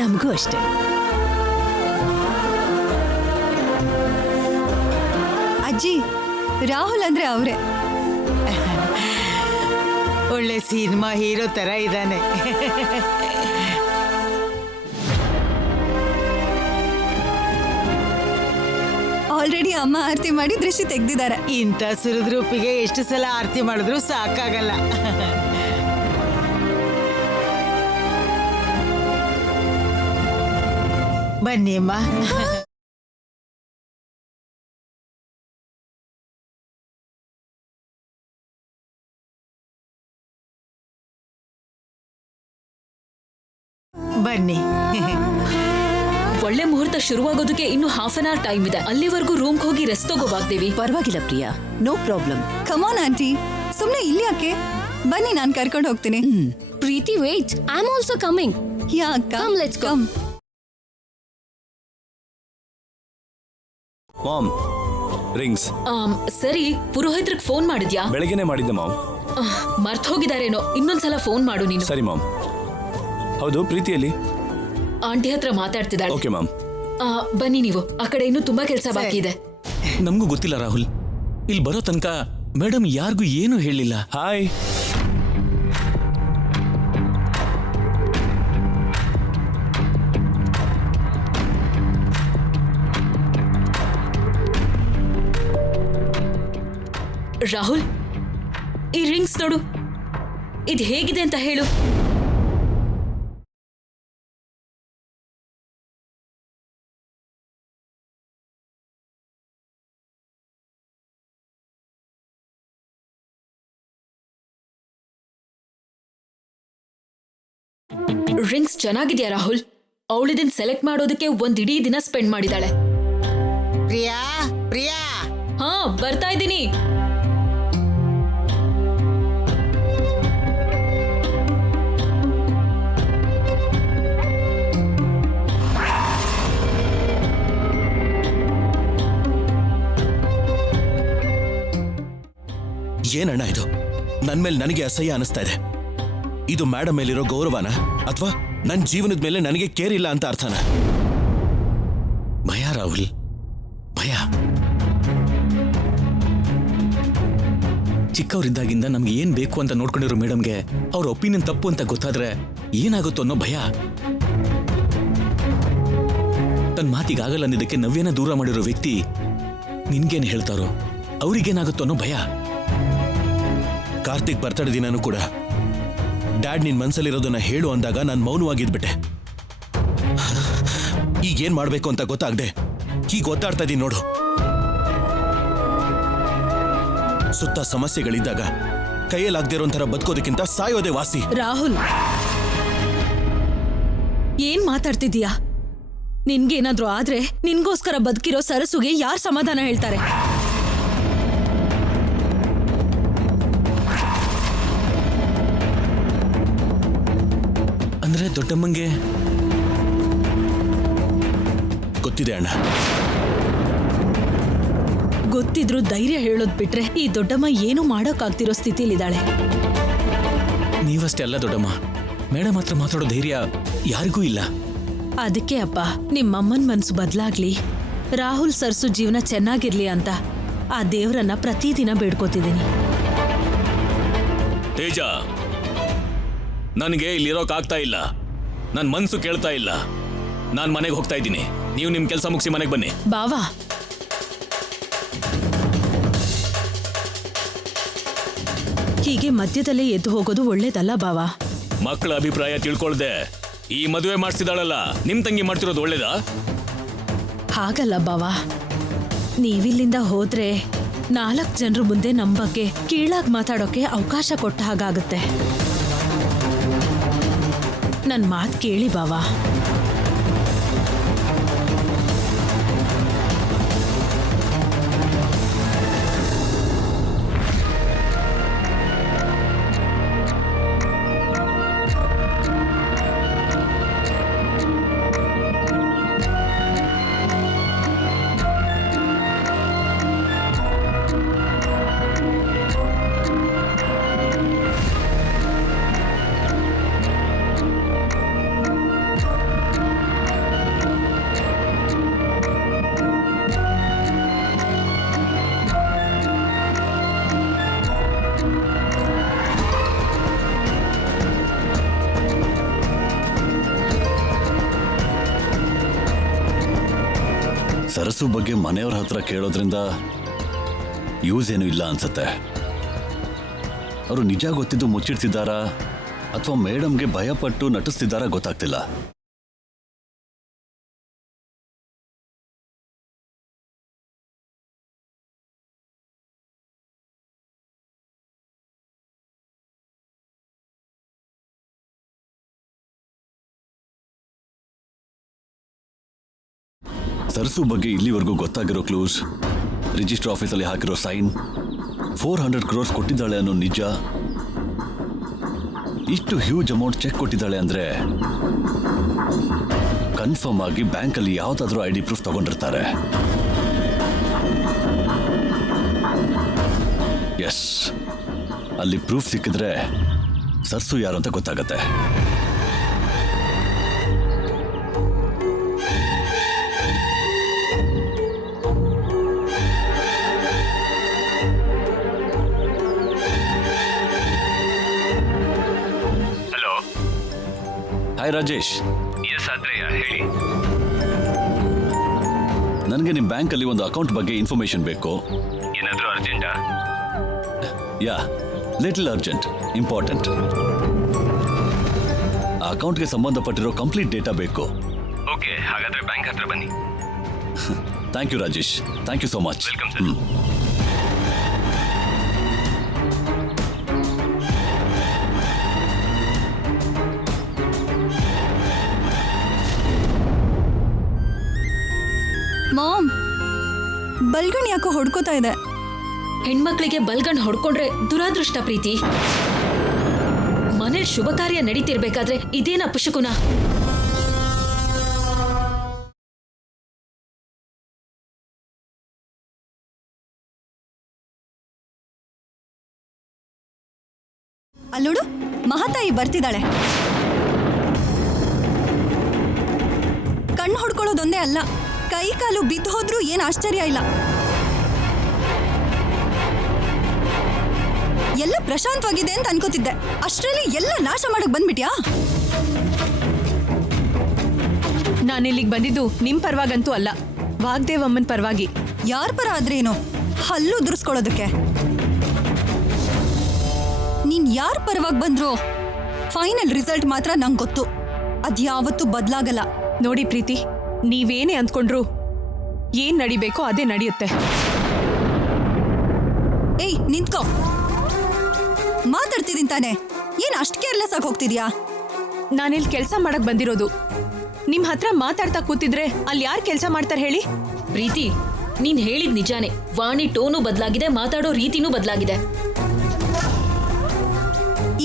ನಮಗೂ ಅಷ್ಟೇ. ಅಜ್ಜಿ, ರಾಹುಲ್ ಅಂದ್ರೆ ಅವರೇ. ಒಳ್ಳೆ ಸಿನಿಮಾ ಹೀರೋ ತರ ಇದ್ದಾನೆ. ಆಲ್ರೆಡಿ ಅಮ್ಮ ಆರತಿ ಮಾಡಿ ದೃಷ್ಟಿ ತೆಗ್ದಿದ್ದಾರೆ. ಇಂಥ ಸುರದ್ರೂಪಿಗೆ ಎಷ್ಟು ಸಲ ಆರತಿ ಮಾಡಿದ್ರು ಸಾಕಾಗಲ್ಲ. ಬನ್ನಿ ಅಮ್ಮ. ಬನ್ನಿ. ಒಳ್ಳೆ ಮುಹೂರ್ತ ಶುರುವಾಗೋದಕ್ಕೆ ಇನ್ನು ಹಾಫ್ ಅನ್ ಅವರ್ ಟೈಮ್ ಇದೆ. ಅಲ್ಲಿವರೆಗೂ ರೂಮ್ಗೆ ಹೋಗಿ ರೆಸ್ಟ್ ತಗೋವಾಗ್ದೇವಿ. ಪರವಾಗಿಲ್ಲ Priya, no problem. Come on aunty, ಸುಮ್ಮನೆ ಇಲ್ಲಿ ಯಾಕೆ? ಬನ್ನಿ, ನಾನು ಕರ್ಕೊಂಡು ಹೋಗ್ತೀನಿ. Preethi, wait, I am also coming. Yeah, Come, let's go. Mom, rings. ಸರಿ, ಪುರೋಹಿತ್ರಿಗೆ ಫೋನ್ ಮಾಡಿದ್ಯಾ? ಬೆಳಗ್ಗೆನೆ ಮಾಡಿದ್ದೆ ಮಾಮ್. ಮರ್ತ್ ಹೋಗಿದಾರೇನೋ, ಇನ್ನೊಂದ್ಸಲ ಫೋನ್ ಮಾಡು ನೀನು. ಸರಿ ಮಾಮ್. ಹೌದು, ಪ್ರೀತಿಯಲ್ಲಿ ಆಂಟಿ ಹತ್ರ ಮಾತಾಡ್ತಿದ್ದಾಳೆ. Okay ma'am. ಬನ್ನಿ ನೀವು, ಆ ಕಡೆ ಇನ್ನೂ ತುಂಬಾ ಕೆಲಸ ಬಾಕಿ ಇದೆ. ನಮಗೂ ಗೊತ್ತಿಲ್ಲ ರಾಹುಲ್, ಇಲ್ಲಿ ಬರೋ ತನಕ ಮೇಡಮ್ ಯಾರಿಗೂ ಏನು ಹೇಳಿಲ್ಲ. ಹಾಯ್. ರಾಹುಲ್, ಈ ರಿಂಗ್ಸ್ ನೋಡು, ಇದು ಹೇಗಿದೆ ಅಂತ ಹೇಳು. ರಿಂಗ್ಸ್ ಚೆನ್ನಾಗಿದ್ಯಾ ರಾಹುಲ್? ಅವಳಿದನ್ ಸೆಲೆಕ್ಟ್ ಮಾಡೋದಕ್ಕೆ ಒಂದಿಡೀ ದಿನ ಸ್ಪೆಂಡ್ ಮಾಡಿದಾಳೆ. ಪ್ರಿಯಾ, ಪ್ರಿಯಾ. ಹಾ, ಬರ್ತಾ ಇದ್ದೀನಿ. ಏನಣ್ಣ ಇದು? ನನ್ ಮೇಲೆ ನನಗೆ ಅಸಹ್ಯ ಅನಿಸ್ತಾ ಇದೆ. ಇದು ಮೇಡಮ್ ಮೇಲಿರೋ ಗೌರವನ ಅಥವಾ ನನ್ನ ಜೀವನದ ಮೇಲೆ ನನಗೆ ಕೇರ್ ಇಲ್ಲ ಅಂತ ಅರ್ಥನ? ಭಯ ರಾಹುಲ್, ಭಯ. ಚಿಕ್ಕವರಿದ್ದಾಗಿಂದ ನಮ್ಗೆ ಏನ್ ಬೇಕು ಅಂತ ನೋಡ್ಕೊಂಡಿರೋ ಮೇಡಮ್ಗೆ ಅವ್ರ ಒಪಿನಿಯನ್ ತಪ್ಪು ಅಂತ ಗೊತ್ತಾದ್ರೆ ಏನಾಗುತ್ತೋ ಅನ್ನೋ ಭಯ. ತನ್ನ ಮಾತಿಗಾಗಲ್ಲ ಅಂದಿದ್ದಕ್ಕೆ ನವ್ಯನ ದೂರ ಮಾಡಿರೋ ವ್ಯಕ್ತಿ ನಿನ್ಗೇನು ಹೇಳ್ತಾರೋ, ಅವ್ರಿಗೇನಾಗುತ್ತೋ ಅನ್ನೋ ಭಯ. ಕಾರ್ತಿಕ್ ಬರ್ತಡೇ ದಿನಾನೂ ಕೂಡ ಡ್ಯಾಡ್ ನಿನ್ ಮನ್ಸಲ್ಲಿರೋದನ್ನ ಹೇಳು ಅಂದಾಗ ನಾನು ಮೌನವಾಗಿದ್ಬಿಟ್ಟೆ. ಈಗೇನ್ ಮಾಡ್ಬೇಕು ಅಂತ ಗೊತ್ತಾಗ್ದೆ ಹೀಗೆ ಒತ್ತಾಡ್ತಾ ಇದೀನಿ ನೋಡು. ಸುತ್ತ ಸಮಸ್ಯೆಗಳಿದ್ದಾಗ ಕೈಯಲ್ಲಾಗ್ದಿರೋ ಒಂಥರ ಬದುಕೋದಕ್ಕಿಂತ ಸಾಯೋದೇ ವಾಸಿ. ರಾಹುಲ್, ಏನ್ ಮಾತಾಡ್ತಿದೀಯಾ? ನಿನ್ಗೇನಾದ್ರೂ ಆದ್ರೆ ನಿನ್ಗೋಸ್ಕರ ಬದುಕಿರೋ ಸರಸುಗೆ ಯಾರ್ ಸಮಾಧಾನ ಹೇಳ್ತಾರೆ? ಅಂದ್ರೆ ದೊಡ್ಡಮ್ಮಂಗೆ ಗೊತ್ತಿದೆ ಅಣ್ಣ. ಗೊತ್ತಿದ್ರು ಧೈರ್ಯ ಹೇಳೋದ್ ಬಿಟ್ರೆ ಈ ದೊಡ್ಡಮ್ಮ ಏನೂ ಮಾಡೋಕ್ಕಾಗ್ತಿರೋ ಸ್ಥಿತಿಲಿದ್ದಾಳೆ. ನೀವಷ್ಟೇ ಅಲ್ಲ ದೊಡ್ಡಮ್ಮ, ಮೇಡಮ್ ಹತ್ರ ಮಾತಾಡೋ ಧೈರ್ಯ ಯಾರಿಗೂ ಇಲ್ಲ. ಅದಕ್ಕೆ ಅಪ್ಪ ನಿಮ್ಮಮ್ಮನ ಮನ್ಸು ಬದಲಾಗ್ಲಿ, ರಾಹುಲ್ ಸರ್ಸು ಜೀವನ ಚೆನ್ನಾಗಿರ್ಲಿ ಅಂತ ಆ ದೇವ್ರನ್ನ ಪ್ರತಿದಿನ ಬೇಡ್ಕೋತಿದ್ದೀನಿ. ತೇಜ, ನನಗೆ ಇಲ್ಲಿರೋಕ್ಕಾಗ್ತಾ ಇಲ್ಲ. ನನ್ನ ಮನ್ಸು ಕೇಳ್ತಾ ಇಲ್ಲ. ನಾನು ಮನೆಗೆ ಹೋಗ್ತಾ ಇದ್ದೀನಿ. ನೀವು ನಿಮ್ಮ ಕೆಲಸ ಮುಗಿಸಿ ಮನೆಗೆ ಬನ್ನಿ. ಬಾವಾ, ಹೀಗೆ ಮಧ್ಯದಲ್ಲೇ ಎದ್ದು ಹೋಗೋದು ಒಳ್ಳೇದಲ್ಲ ಬಾವಾ. ಮಕ್ಕಳ ಅಭಿಪ್ರಾಯ ತಿಳ್ಕೊಳ್ದೆ ಈ ಮದುವೆ ಮಾಡಿಸಿದಾಳಲ್ಲ, ನಿಮ್ ತಂಗಿ ಮಾಡ್ತಿರೋದು ಒಳ್ಳೇದಾ? ಹಾಗಲ್ಲ ಬಾವಾ, ನೀವಿಲ್ಲಿಂದ ಹೋದ್ರೆ 4 ಜನರ ಮುಂದೆ ನಮ್ಮ ಬಗ್ಗೆ ಕೀಳಾಗಿ ಮಾತಾಡೋಕೆ ಅವಕಾಶ ಕೊಟ್ಟ ಹಾಗಾಗುತ್ತೆ. ನನ್ನ ಮಾತು ಕೇಳಿ ಬಾವಾ. ಸರಸು ಬಗ್ಗೆ ಮನೆಯವ್ರ ಹತ್ರ ಕೇಳೋದ್ರಿಂದ ಯೂಸ್ ಏನೂ ಇಲ್ಲ ಅನ್ಸುತ್ತೆ. ಅವರು ನಿಜ ಗೊತ್ತಿದ್ದು ಮುಚ್ಚಿಡ್ತಿದ್ದಾರಾ ಅಥವಾ ಮೇಡಮ್ಗೆ ಭಯಪಟ್ಟು ನಟಿಸ್ತಿದ್ದಾರಾ ಗೊತ್ತಾಗ್ತಿಲ್ಲ. ಸರಸು ಬಗ್ಗೆ ಇಲ್ಲಿವರೆಗೂ ಗೊತ್ತಾಗಿರೋ ಕ್ಲೂಸ್, ರಿಜಿಸ್ಟರ್ ಆಫೀಸಲ್ಲಿ ಹಾಕಿರೋ ಸೈನ್, 400 crores ಕೊಟ್ಟಿದ್ದಾಳೆ ಅನ್ನೋ ನಿಜ, ಇಷ್ಟು ಹ್ಯೂಜ್ ಅಮೌಂಟ್ ಚೆಕ್ ಕೊಟ್ಟಿದ್ದಾಳೆ ಅಂದ್ರೆ ಕನ್ಫರ್ಮ್ ಆಗಿ ಬ್ಯಾಂಕಲ್ಲಿ ಯಾವ್ದಾದ್ರೂ ID ಪ್ರೂಫ್ ತಗೊಂಡಿರ್ತಾರೆ. ಎಸ್, ಅಲ್ಲಿ ಪ್ರೂಫ್ ಸಿಕ್ಕಿದ್ರೆ ಸರ್ಸು ಯಾರು ಅಂತ ಗೊತ್ತಾಗತ್ತೆ. ಹಾಯ್ ರಾಜೇಶ್. ಹೇಳಿ. ನನಗೆ ನಿಮ್ಮ ಬ್ಯಾಂಕಲ್ಲಿ ಒಂದು ಅಕೌಂಟ್ ಬಗ್ಗೆ ಇನ್ಫಾರ್ಮೇಶನ್ ಬೇಕು. ಏನಾದರೂ ಅರ್ಜೆಂಟಾ? Yeah, little urgent, important. ಆ ಅಕೌಂಟ್ಗೆ ಸಂಬಂಧಪಟ್ಟಿರೋ ಕಂಪ್ಲೀಟ್ ಡೇಟಾ ಬೇಕು. ಓಕೆ, ಹಾಗಾದ್ರೆ ಬ್ಯಾಂಕ್ ಹತ್ರ ಬನ್ನಿ. Thank you Rajesh, thank you so much. Welcome sir. Mom, ಬಲ್ಗಣ್ ಯಾಕೋ ಹೊಡ್ಕೋತಾ ಇದೆ. ಹೆಣ್ಮಕ್ಳಿಗೆ ಬಲ್ಗಣ್ ಹೊಡ್ಕೊಂಡ್ರೆ ದುರಾದೃಷ್ಟ ಪ್ರೀತಿ. ಮನೇಲಿ ಶುಭ ಕಾರ್ಯ ನಡೀತಿರ್ಬೇಕಾದ್ರೆ ಇದೇನ ಅಪಶಕುನ? ಅಲ್ಲೋಡು, ಮಹಾತಾಯಿ ಬರ್ತಿದ್ದಾಳೆ. ಕಣ್ಣು ಹೊಡ್ಕೊಳ್ಳೋದೊಂದೇ ಅಲ್ಲ, ಕೈ ಕಾಲು ಬಿದ್ದು ಹೋದ್ರೂ ಏನ್ ಆಶ್ಚರ್ಯ ಇಲ್ಲ. ಎಲ್ಲ ಪ್ರಶಾಂತವಾಗಿದೆ ಅಂತ ಅನ್ಕೋತಿದ್ದೆ, ಅಷ್ಟರಲ್ಲಿ ಎಲ್ಲ ನಾಶ ಮಾಡಕ್ ಬಂದ್ಬಿಟ್ಯಾ? ನಾನಿಲ್ಲಿಗೆ ಬಂದಿದ್ದು ನಿಮ್ ಪರವಾಗಂತೂ ಅಲ್ಲ, ವಾಗ್ದೇವಮ್ಮನ್ ಪರವಾಗಿ. ಯಾರ ಪರ ಆದ್ರೇನು, ಹಲ್ಲು ಉದುರಿಸ್ಕೊಳ್ಳೋದಕ್ಕೆ. ನೀನ್ ಯಾರ ಪರವಾಗಿ ಬಂದ್ರು ಫೈನಲ್ ರಿಸಲ್ಟ್ ಮಾತ್ರ ನಂಗೆ ಗೊತ್ತು. ಅದ್ಯಾವತ್ತೂ ಬದಲಾಗಲ್ಲ. ನೋಡಿ ಪ್ರೀತಿ, ನೀವೇನೇ ಅಂದ್ಕೊಂಡ್ರು ಏನ್ ನಡಿಬೇಕೋ ಅದೇ ನಡೆಯುತ್ತೆ. ಏಯ್ ನಿಂತ್ಕೋ, ಮಾತಾಡ್ತಿದ್ದೀನಿ ತಾನೆ, ಏನ್ ಅಷ್ಟು ಕೇರ್ಲೆಸ್ ಆಗಿ ಹೋಗ್ತಿದ್ಯಾ? ನಾನಿಲ್ಲಿ ಕೆಲಸ ಮಾಡಕ್ ಬಂದಿರೋದು. ನಿಮ್ ಹತ್ರ ಮಾತಾಡ್ತಾ ಕೂತಿದ್ರೆ ಅಲ್ಲಿ ಯಾರು ಕೆಲಸ ಮಾಡ್ತಾರೆ ಹೇಳಿ? ಪ್ರೀತಿ, ನೀನ್ ಹೇಳಿದ್ ನಿಜಾನೇ. ವಾಣಿ ಟೋನು ಬದಲಾಗಿದೆ, ಮಾತಾಡೋ ರೀತಿನೂ ಬದಲಾಗಿದೆ.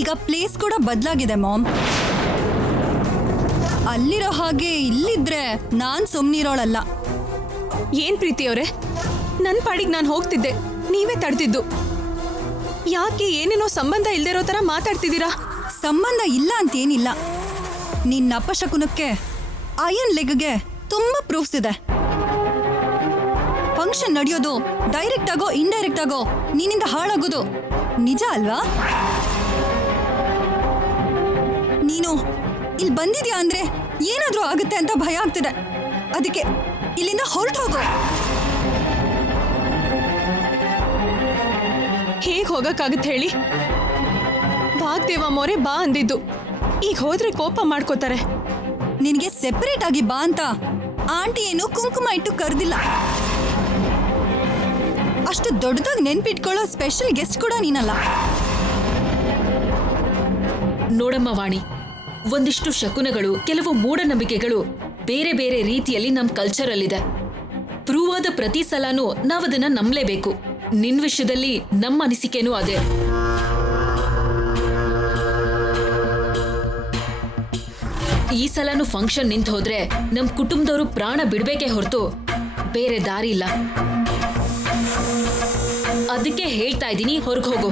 ಈಗ ಪ್ಲೇಸ್ ಕೂಡ ಬದಲಾಗಿದೆ ಮಾಮ್. ಅಲ್ಲಿರೋ ಹಾಗೆ ಇಲ್ಲಿದ್ರೆ ನಾನ್ ಸುಮ್ನಿರೋಳಲ್ಲ. ಏನ್ ಪ್ರೀತಿ ಅವರೇ, ನನ್ನ ಪಾಡಿಗೆ ನಾನು ಹೋಗ್ತಿದ್ದೆ, ನೀವೇ ತಡೆದಿದ್ದು. ಯಾಕೆ ಏನೇನೋ ಸಂಬಂಧ ಇಲ್ದೇ ಇರೋ ತರ ಮಾತಾಡ್ತಿದ್ದೀರಾ? ಸಂಬಂಧ ಇಲ್ಲ ಅಂತೇನಿಲ್ಲ. ನಿನ್ನ ಅಪಶಕುನಕ್ಕೆ ಅಯನ್ ಲೆಗ್ಗೆ ತುಂಬಾ ಪ್ರೂಫ್ಸ್ ಇದೆ. ಫಂಕ್ಷನ್ ನಡೆಯೋದು ಡೈರೆಕ್ಟ್ ಆಗೋ ಇಂಡೈರೆಕ್ಟ್ ಆಗೋ ನಿನ್ನಿಂದ ಹಾಳಾಗೋದು ನಿಜ ಅಲ್ವಾ? ನೀನು ಇಲ್ಲಿ ಬಂದಿದ್ಯಾ ಅಂದ್ರೆ ಏನಾದ್ರೂ ಆಗುತ್ತೆ ಅಂತ ಭಯ ಆಗ್ತಿದೆ. ಅದಕ್ಕೆ ಇಲ್ಲಿಂದ ಹೊರಟು ಹೋಗೋ. ಹೇಗ್ ಹೋಗಕ್ಕಾಗತ್ತೆ ಹೇಳಿ? ವಾಗ್ದೇವ ಮೋರೆ ಬಾ ಅಂದಿದ್ದು, ಈಗ ಹೋದ್ರೆ ಕೋಪ ಮಾಡ್ಕೋತಾರೆ. ನಿನಗೆ ಸೆಪರೇಟ್ ಆಗಿ ಬಾ ಅಂತ ಆಂಟಿ ಏನು ಕುಂಕುಮ ಇಟ್ಟು ಕರೆದಿಲ್ಲ. ಅಷ್ಟು ದೊಡ್ಡದಾಗಿ ನೆನ್ಪಿಟ್ಕೊಳ್ಳೋ ಸ್ಪೆಷಲ್ ಗೆಸ್ಟ್ ಕೂಡ ನೀನಲ್ಲ. ನೋಡಮ್ಮ ವಾಣಿ, ಒಂದಿಷ್ಟು ಶಕುನಗಳು, ಕೆಲವು ಮೂಢನಂಬಿಕೆಗಳು ಬೇರೆ ಬೇರೆ ರೀತಿಯಲ್ಲಿ ನಮ್ ಕಲ್ಚರಲ್ಲಿದೆ. ಪ್ರೂವ್ ಆದ ಪ್ರತಿ ಸಲನೂ ನಾವದನ್ನ ನಂಬಲೇಬೇಕು. ನಿನ್ ವಿಷಯದಲ್ಲಿ ನಮ್ಮ ಅನಿಸಿಕೆನೂ ಅದೇ. ಈ ಸಲನೂ ಫಂಕ್ಷನ್ ನಿಂತು ಹೋದ್ರೆ ನಮ್ ಕುಟುಂಬದವರು ಪ್ರಾಣ ಬಿಡ್ಬೇಕೇ ಹೊರತು ಬೇರೆ ದಾರಿ ಇಲ್ಲ. ಅದಕ್ಕೆ ಹೇಳ್ತಾ ಇದ್ದೀನಿ, ಹೊರಗೆ ಹೋಗು.